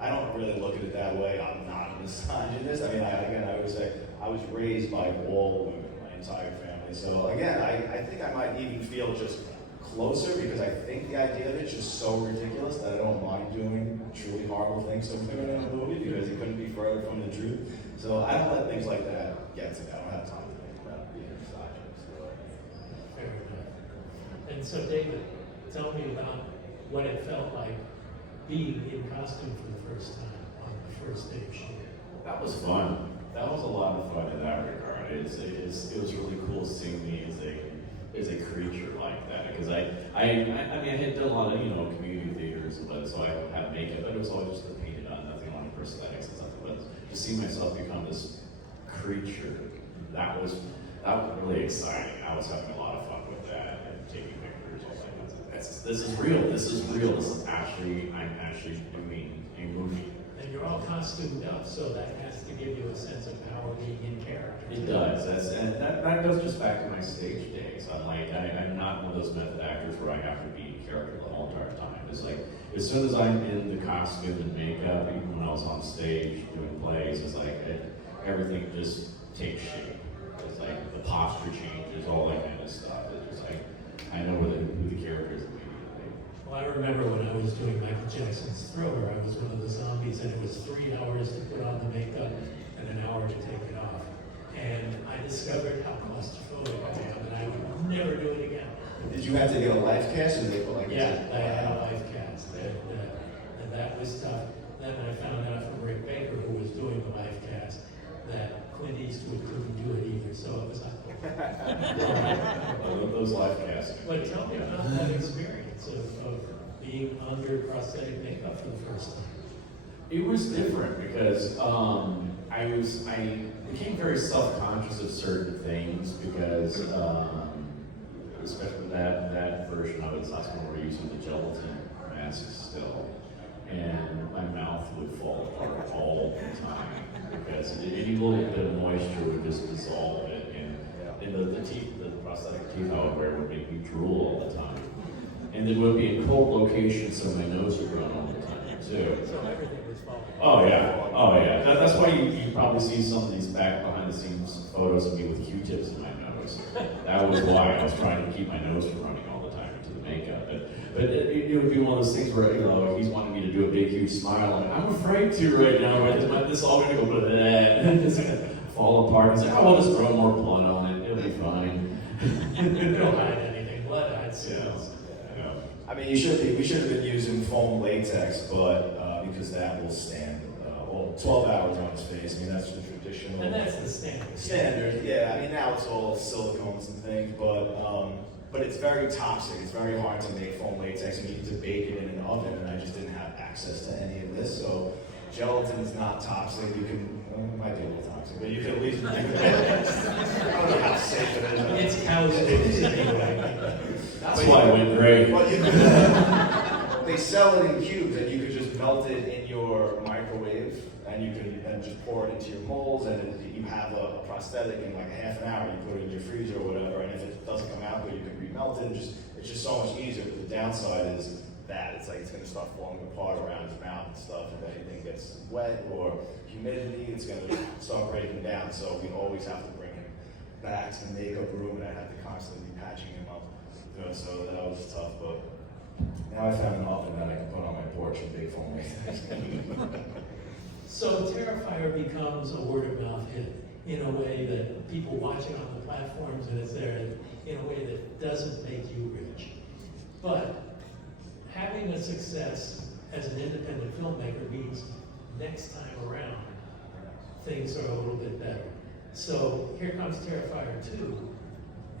I don't really look at it that way. I'm not a misogynist. I mean, I always say I was raised by all women, my entire family. So again, I think I might even feel just closer because I think the idea of it's just so ridiculous that I don't mind doing truly horrible things to women in a movie because it couldn't be further from the truth. So I don't let things like that get to me. I don't have time to think about being a misogynist. Fair enough. And so, David, tell me about what it felt like being in costume for the first time on the first day of shooting? That was fun. That was a lot of fun in that regard. It was really cool seeing me as a creature like that, because I mean I had done a lot of community theaters, but so I would have makeup, but it was always just painted on, nothing on prosthetics and stuff. But to see myself become this creature, that was really exciting. I was having a lot of fun with that and taking pictures. All that. This is real. This is actually I'm actually doing a movie. And you're all costumed up, so that has to give you a sense of power being in character. It does. That goes just back to my stage days. I'm not one of those method actors where I have to be in character the whole entire time. It's like as soon as I'm in the costume and makeup, even when I was on stage doing plays, it's like everything just takes shape. It's like the posture changes, all that kind of stuff. It's just like I know who the character is immediately. Well, I remember when I was doing Michael Jackson's Thriller, I was one of the zombies, and it was 3 hours to put on the makeup and an hour to take it off. And I discovered how claustrophobic I am, and I would never do it again. Did you have to get a life cast, or they put like? Yeah, I had a life cast, and that was tough. Then I found out from Rick Baker, who was doing the life cast, that Clint Eastwood couldn't do it either, so it was Those live casts. But tell me about that experience of being under prosthetic makeup for the first time. It was different because I became very self-conscious of certain things because especially that version of it, that's when we're using the gelatin mask still, and my mouth would fall apart all the time because any little bit of moisture would just dissolve it, and the teeth, the prosthetic teeth I would wear would make me drool all the time. And then we'd be in cold locations, so my nose would run all the time too. So everything was falling. Oh yeah. That's why you probably see some of these behind the scenes photos of me with Q-tips in my nose. That was why I was trying to keep my nose from running all the time into the makeup. But it would be one of those things where he's wanting me to do a big huge smile, and I'm afraid to right now. Right, this is all going to go and it's going to fall apart. He's like, oh, I'll just throw more blood on it. It'll be fine. Don't hide anything. Blood hides cells. Yeah. I mean, we should have been using foam latex, but because that will stand 12 hours on its face. I mean, that's the traditional. And that's the standard. Standard, yeah. I mean, now it's all silicones and things, but it's very toxic. It's very hard to make foam latex, and you need to bake it in an oven, and I just didn't have access to any of this. So gelatin is not toxic. You can, it might be a little toxic, but you can at least. I don't know how safe it is. It's cow's hooves anyway. That's why it went great. But they sell it in cubes, and you could just melt it in your microwave, and you can then just pour it into your molds, and you have a prosthetic in like a half an hour. You put it in your freezer or whatever, and if it doesn't come out good, you can remelt it. And it's just so much easier. But the downside is that it's like it's going to start falling apart around his mouth and stuff. If anything gets wet or humidity, it's going to start breaking down. So we always have to bring him back to the makeup room, and I had to constantly be patching him up. So that was tough, but now I found an oven that I can put on my porch with big foam latex. So Terrifier becomes a word of mouth hit in a way that people watch it on the platforms, and it's there in a way that doesn't make you rich. But having a success as an independent filmmaker means next time around things are a little bit better. So here comes Terrifier 2,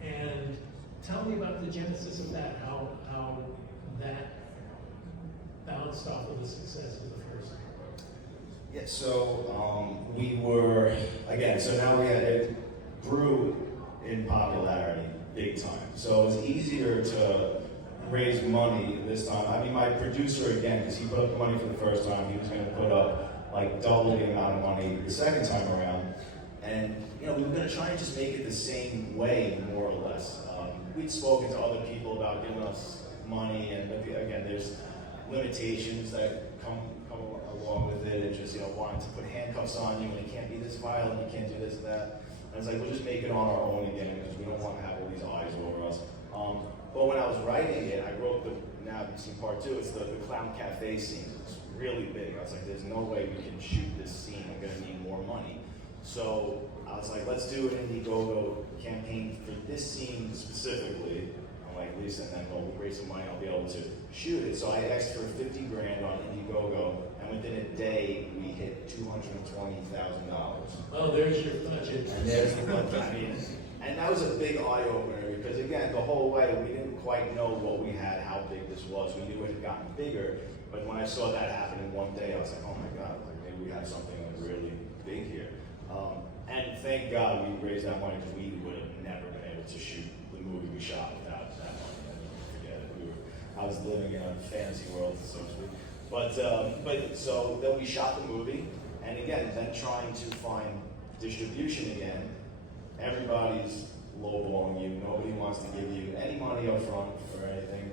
and tell me about the genesis of that, how that bounced off of the success of the first. Yeah, so we were, again, so now it grew in popularity big time. So it was easier to raise money this time. I mean, my producer, again, because he put up the money for the first time, he was going to put up like double the amount of money the second time around. And, we were going to try and just make it the same way, more or less. We'd spoken to other people about giving us money, and again, there's limitations that come along with it. It's just, wanting to put handcuffs on you, and it can't be this violent, you can't do this and that. And it's like, we'll just make it on our own again, because we don't want to have all these eyes over us. But when I was writing it, I wrote now you see part 2, it's the Clown Cafe scene. It's really big. I was like, there's no way we can shoot this scene. I'm going to need more money. So I was like, let's do an Indiegogo campaign for this scene specifically. I'm like, at least, and then we'll raise some money, I'll be able to shoot it. So I asked for $50,000 on Indiegogo, and within a day $20,000. Oh, there's your budget. And there's the budget. I mean, and that was a big eye opener because again, the whole way we didn't quite know what we had, how big this was. We knew it had gotten bigger, but when I saw that happen in one day, I was like, oh my God, like maybe we have something really big here. And thank God we raised that money because we would have never been able to shoot the movie we shot without that money. I mean, forget it. I was living in a fantasy world, so to speak. But so then we shot the movie, and again, then trying to find distribution again. Everybody's lowballing you. Nobody wants to give you any money up front or anything.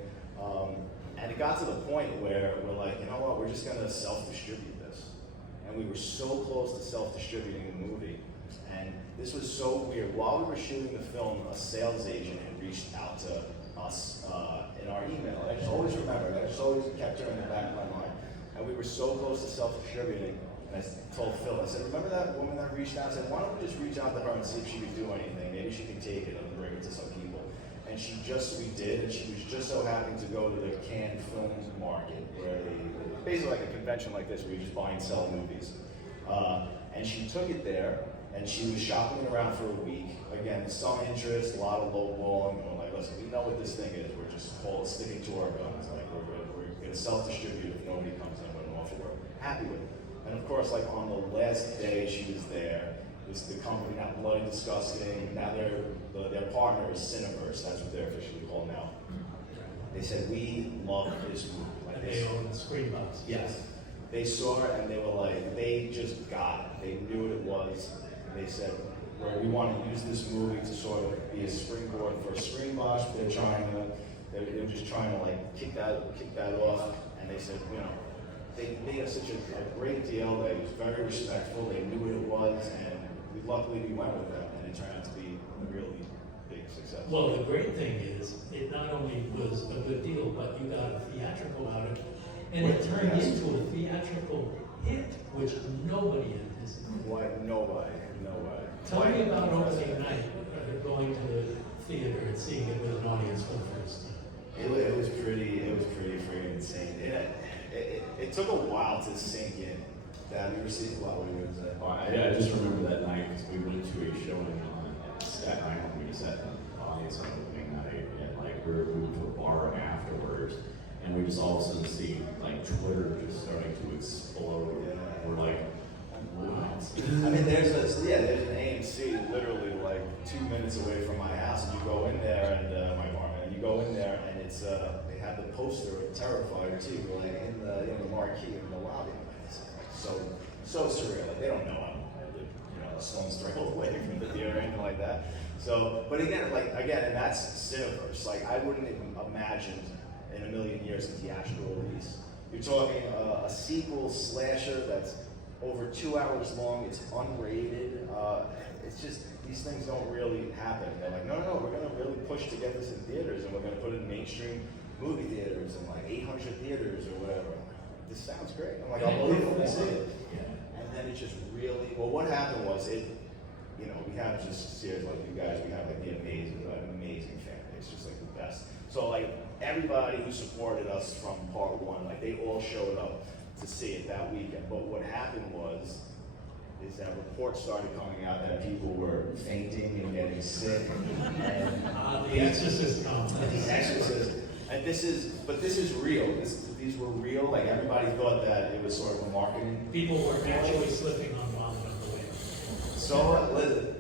And it got to the point where we're like, you know what? We're just going to self-distribute this. And we were so close to self-distributing the movie. And this was so weird. While we were shooting the film, a sales agent had reached out to us in our email. I just always remember it. I just always kept her in the back of my mind. And we were so close to self-distributing. And I told Phil, I said, remember that woman that reached out? I said, why don't we just reach out to her and see if she could do anything? Maybe she could take it and bring it to some people. And we did, and she was just so happy to go to the Cannes Film Market, where basically like a convention like this, where you just buy and sell movies. And she took it there, and she was shopping around for a week. Again, some interest, a lot of lowballing. We're like, listen, we know what this thing is. We're just sticking to our guns. Like we're going to self-distribute if nobody comes in with an offer. We're happy with it. And of course, like on the last day she was there, it was the company now Bloody Disgusting. Now their partner is Cineverse. That's what they're officially called now. They said, we love this movie. Like They own the screen box. Yes. They saw it and they were like, they just got it. They knew what it was. They said, well, we want to use this movie to sort of be a springboard for a screen box. They're just trying to like kick that off. And they said, you know, they made us such a great deal. They was very respectful. They knew what it was, and luckily we went with them, and it turned out to be a really big success. Well, the great thing is, it not only was a good deal, but you got a theatrical out of it, and it turned into a theatrical hit, which nobody anticipated. Like nobody. Tell me about opening night, going to the theater and seeing it with an audience for the first time. It was pretty freaking insane. It took a while to sink in. That we received a lot of reviews. I just remember that night because we went to a showing at Staten Island. We just had the audience on opening night, and like we went to a bar afterwards, and we just all of a sudden see like Twitter just starting to explode. Yeah. We're like, what? I mean, there's an AMC literally like 2 minutes away from my house, and you go in there and my apartment, and you go in there, and it's they have the poster of Terrifier 2 like in the marquee in the lobby. It's like so surreal. Like, they don't know I live, a stone's throw away from the theater or anything like that. So, but again, and that's Cineverse. Like, I wouldn't even imagine in a million years a theatrical release. You're talking a sequel slasher that's over 2 hours long. It's unrated. It's just, these things don't really happen. They're like, no, we're going to really push to get this in theaters, and we're going to put it in mainstream movie theaters and like 800 theaters or whatever. I'm like, this sounds great. I'm like, I'll believe it when I see it. And then it just really, well, what happened was we have just series like you guys, we have like the amazing fan base, just like the best. So like everybody who supported us from part one, like they all showed up to see it that weekend. But what happened is that reports started coming out that people were fainting and getting sick. And The Exorcist comes. The Exorcist. And this is real. These were real. Like everybody thought that it was sort of a marketing. People were actually slipping on vomit on the way. So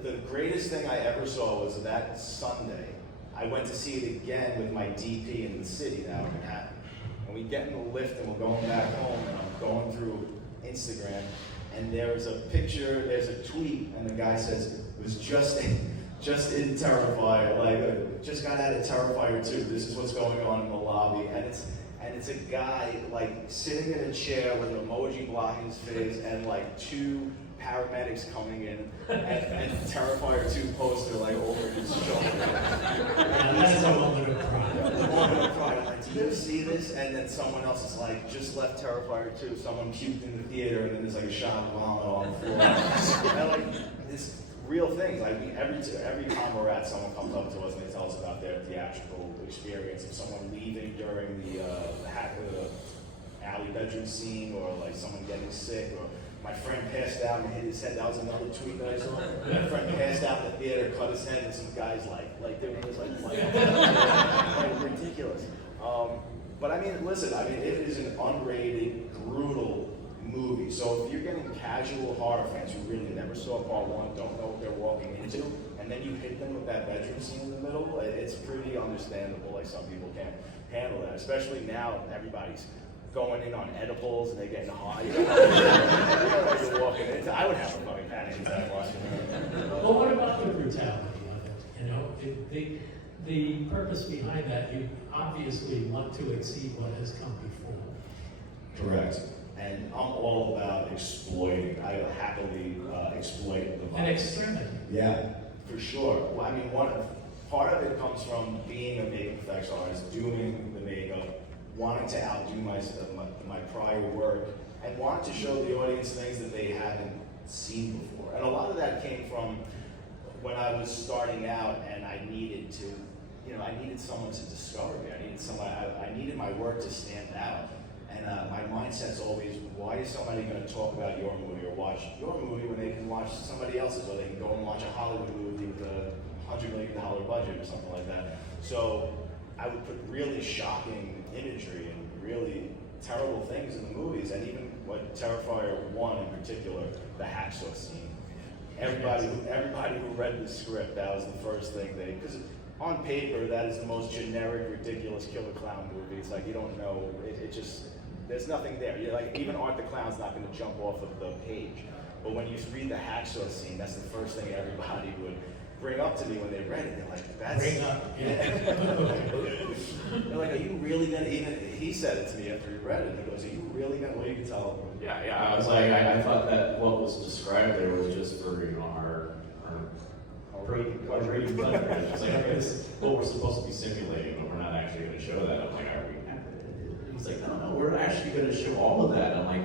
the greatest thing I ever saw was that Sunday. I went to see it again with my DP in the city now in Manhattan. And we get in the lift and we're going back home, and I'm going through Instagram, and there's a picture, there's a tweet, and the guy says, it was just in Terrifier, like just got out of Terrifier 2. This is what's going on in the lobby, and it's a guy like sitting in a chair with an emoji blocking his face, and like 2 paramedics coming in, and Terrifier 2 poster like over his shoulder. That's a moment of pride. I'm like, do you see this? And then someone else is like, just left Terrifier 2. Someone puked in the theater, and then there's like a shot of vomit on the floor. And like, it's real things. Like every time we're at, someone comes up to us and they tell us about their theatrical experience of someone leaving during the hack of the alley bedroom scene, or like someone getting sick, or My friend passed out and hit his head. That was another tweet that I saw. My friend passed out in the theater, cut his head, and some guys like there was like ridiculous. But I mean, listen, I mean, it is an unrated, brutal movie. So if you're getting casual horror fans who really never saw part one, don't know what they're walking into, and then you hit them with that bedroom scene in the middle, it's pretty understandable. Like some people can't handle that, especially now everybody's going in on edibles and they're getting high. You don't know what you're walking into. I would have a fucking panic attack watching it. Well, what about the brutality of it? You know, the purpose behind that, you obviously want to exceed what has come before. Correct. And I'm all about exploiting. I happily exploit the And extremity. Yeah, for sure. Well, I mean, part of it comes from being a makeup effects artist, doing the makeup, wanting to outdo my prior work, and wanting to show the audience things that they haven't seen before. And a lot of that came from when I was starting out, and I needed to, I needed someone to discover me. I needed my work to stand out. And my mindset's always, why is somebody going to talk about your movie or watch your movie when they can watch somebody else's, or they can go and watch a Hollywood movie with a $100 million budget or something like that. So I would put really shocking imagery and really terrible things in the movies, and even what Terrifier 1 in particular, the hacksaw scene. Everybody who read the script, that was the first thing because on paper, that is the most generic, ridiculous killer clown movie. It's like, you don't know, it just, there's nothing there. You're like, even Art the Clown's not going to jump off of the page. But when you read the hacksaw scene, that's the first thing everybody would bring up to me when they read it. They're like, that's... Bring up, yeah. They're like, are you really going to, even, he said it to me after he read it, he goes, are you really going to, well, you can tell him. Yeah, I was like, I thought that what was described there was just for, our rating pleasure. It's like, okay, this is what we're supposed to be simulating, but we're not actually going to show that. I'm like, are we? He's like, no, we're actually going to show all of that. I'm like,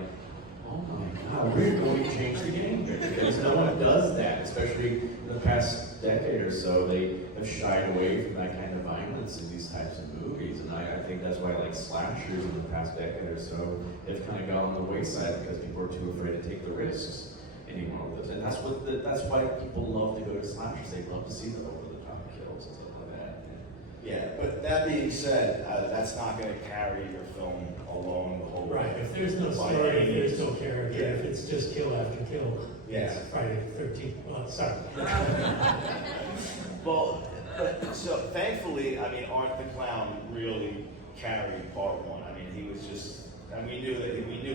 oh my God, we're going to change the game here, because no one does that, especially in the past decade or so. They have shied away from that kind of violence in these types of movies, and I think that's why, like, slashers in the past decade or so have kind of gone on the wayside, because people are too afraid to take the risks anymore with it. And that's why people love to go to slashers. They love to see the over-the-top kills and stuff like that. Yeah, but that being said, that's not going to carry your film alone the whole way. Right, if there's no story, if there's no character, Yeah. if it's just kill after kill, Yeah. it's Friday the 13th. Well, sorry. Well, so thankfully, I mean, Art the Clown really carried part one. I mean, he was just, and we knew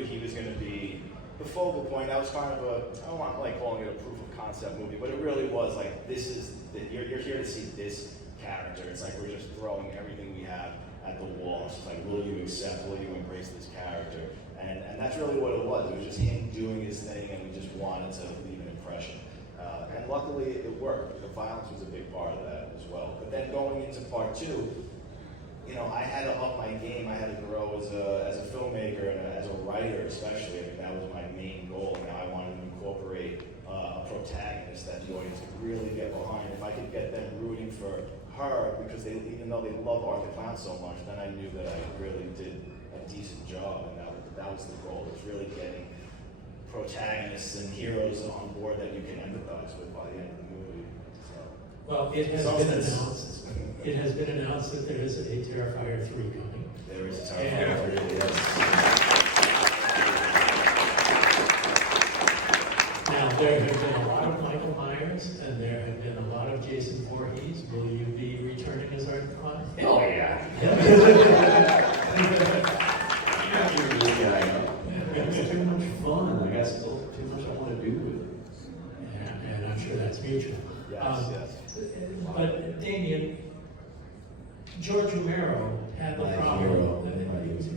he was going to be the focal point. That was kind of I don't want like calling it a proof of concept movie, but it really was like, you're here to see this character. It's like we're just throwing everything we have at the wall. It's like, will you embrace this character? And that's really what it was. It was just him doing his thing, and we just wanted to leave an impression. And luckily, it worked. The violence was a big part of that as well. But then going into part two, I had to up my game. I had to grow as a filmmaker and as a writer, especially. I mean, that was my main goal. Now I wanted to incorporate a protagonist that the audience could really get behind. If I could get them rooting for her, because even though they love Art the Clown so much, then I knew that I really did a decent job, and that was the goal. It's really getting protagonists and heroes on board that you can empathize with by the end of the movie. So, Well, it has been announced that there is a Terrifier 3 coming. there is a Terrifier 3, yes. Now, there have been a lot of Michael Myers, and there have been a lot of Jason Voorhees. Will you be returning as Art the Clown? Oh yeah. It's too much fun. I guess still too much I want to do with it. And I'm sure that's mutual. Yes. But Damien, George Romero had the My problem, hero.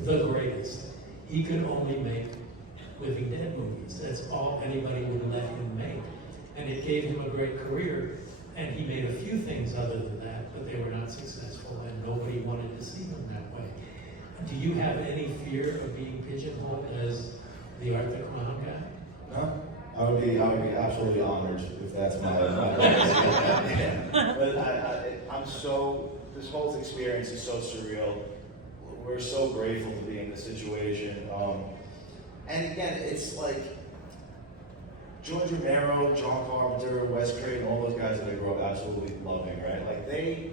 the greatest. He could only make Living Dead movies. That's all anybody would let him make. And it gave him a great career, and he made a few things other than that, but they were not successful, and nobody wanted to see him that way. Do you have any fear of being pigeonholed as the Art the Clown guy? No, I would be absolutely honored if that's my But this whole experience is so surreal. We're so grateful to be in this situation. And again, it's like, George Romero, John Carpenter, Wes Craven, all those guys that I grew up absolutely loving, right? Like they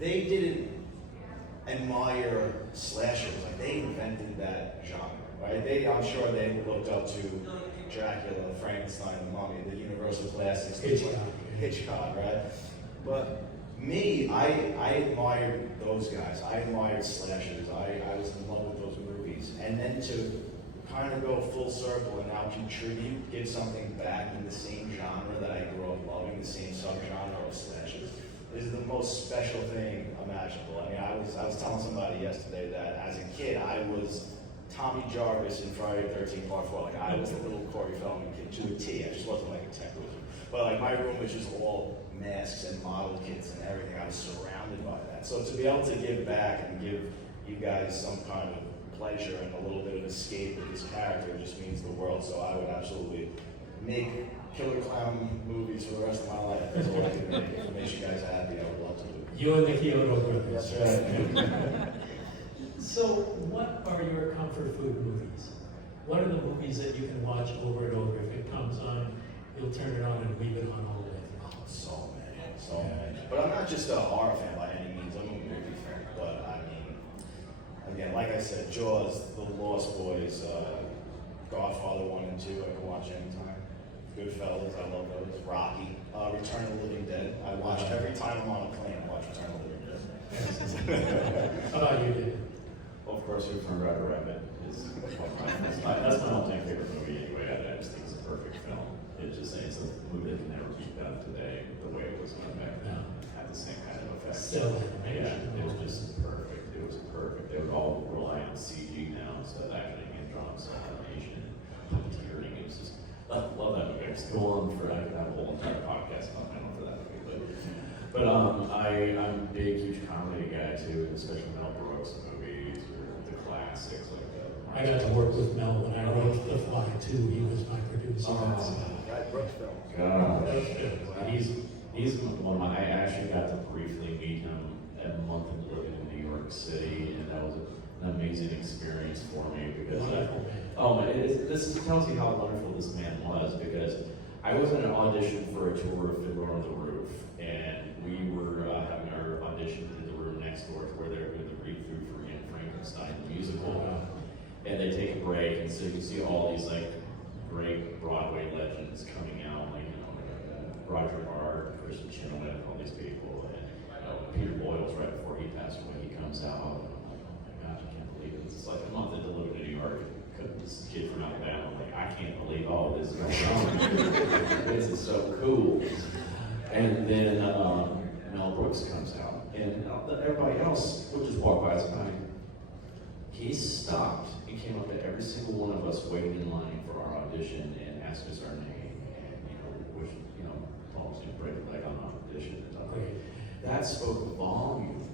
didn't admire slashers, like they invented that genre, right? I'm sure they looked up to Dracula, Frankenstein, the Mummy, the Universal classics, Hitchcock, right? But me, I admired those guys. I admired slashers. I was in love with those movies. And then to kind of go full circle and now contribute, give something back in the same genre that I grew up loving, the same subgenre of slashers, is the most special thing imaginable. I mean, I was telling somebody yesterday that as a kid, I was Tommy Jarvis in Friday the 13th Part 4. Like, I was the little Corey Feldman kid to a T. I just wasn't like a tech wizard. But like, my room was just all masks and model kits and everything. I was surrounded by that. So to be able to give back and give you guys some kind of pleasure and a little bit of escape with this character just means the world. So I would absolutely make killer clown movies for the rest of my life. That's all I can make. If it makes you guys happy, I would love to do it. You and the Kyoto brothers. That's right. So, what are your comfort food movies? What are the movies that you can watch over and over? If it comes on, you'll turn it on and leave it on all the way through. Oh, so many. But I'm not just a horror fan by any means. I'm a movie fan. But I mean, again, like I said, Jaws, The Lost Boys, Godfather 1 and 2, I can watch anytime. Goodfellas, I love those. Rocky, Return of the Living Dead. I watch every time I'm on a plane. I watch Return of the Living Dead. How about you, David? Well, of course, Who Framed Roger Rabbit is that's my all-time favorite movie anyway. I just think it's a perfect film. It's a movie that can never be done today the way it was done back then. Had the same kind of effect. So, Yeah, it was just perfect. It was perfect. They would all rely on CG now instead of actually hand-drawn stuff, animation and puppeteering. It was just, I love that movie. I just go on for, I could have a whole entire podcast about my own for that movie. But I'm a big, huge comedy guy too, especially Mel Brooks movies or the classics like that. I got to work with Mel when I wrote The Fly too. He was my producer. Guy Brooks film. Gosh, he's one of my. I actually got to briefly meet him a month of living in New York City, and that was an amazing experience for me because this tells you how wonderful this man was, because I was in an audition for a tour of Fiddler on the Roof, and we were having our audition in the room next door to where they were doing the read-through for Young Frankenstein, the musical. And they take a break, and so you see all these like great Broadway legends coming out, like Roger Hart, Kristen Chenoweth, all these people, and Peter Boyle's right before he passed away. He comes out, and I'm like, oh my gosh, I can't believe it. It's like a month into living in New York. This kid from Alabama, I'm like, I can't believe all this is going on. This is so cool. And then Mel Brooks comes out, and everybody else would just walk by his side. He stopped and came up to every single one of us waiting in line for our audition and asked us our name, and almost break a leg on our audition. That spoke volumes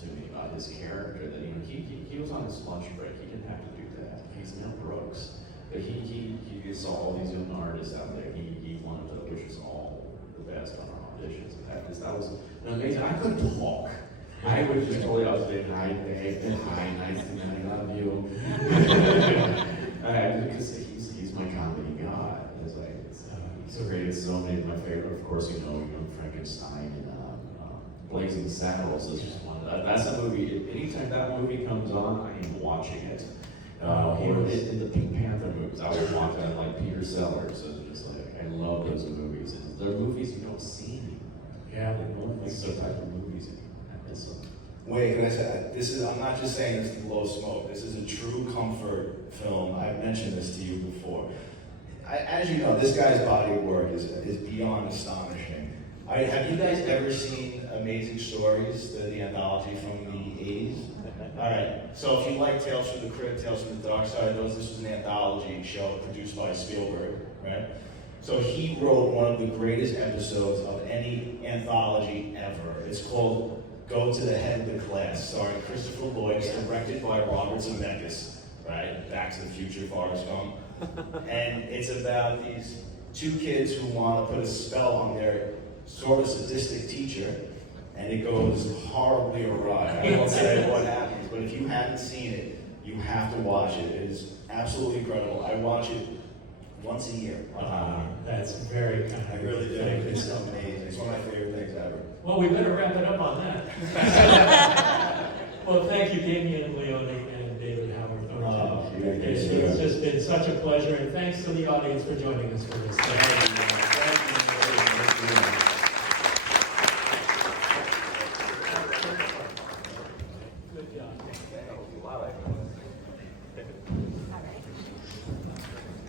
to me about his character. That he was on his lunch break. He didn't have to do that. He's Mel Brooks, but he saw all these young artists out there. He wanted to wish us all the best on our auditions. That was amazing. I couldn't talk. I would just totally update, hi, Dave, hi, nice to meet you, I love you. Because he's my comedy god. He's created so many of my favorite, of course, Young Frankenstein and Blazing Saddles is just one. That's a movie, anytime that movie comes on, I am watching it. Or in the Pink Panther movies, I would watch that like Peter Sellers. So just like, I love those movies. And they're movies you don't see anymore. Yeah. They don't make those type of movies anymore. Wait, can I say, I'm not just saying this to blow smoke. This is a true comfort film. I've mentioned this to you before. As you know, this guy's body of work is beyond astonishing. Have you guys ever seen Amazing Stories, the anthology from the 80s? All right, so if you like Tales from the Crypt, Tales from the Dark Side, this was an anthology show produced by Spielberg, right? So he wrote one of the greatest episodes of any anthology ever. It's called Go to the Head of the Class, starring Christopher Lloyd, directed by Robert Zemeckis, right? Back to the Future, Forrest Gump. And it's about these two kids who want to put a spell on their sort of sadistic teacher, and it goes horribly awry. I won't say what happens, but if you haven't seen it, you have to watch it. It is absolutely incredible. I watch it once a year. That's very kind I of really do. Thank you. It's amazing. It's one of my favorite things ever. Well, we better wrap it up on that. Well, thank you, Damien, Leone, and David Howard Thornton. Thank you, It's sir. just been such a pleasure, and thanks to the audience for joining us for this. Thank you.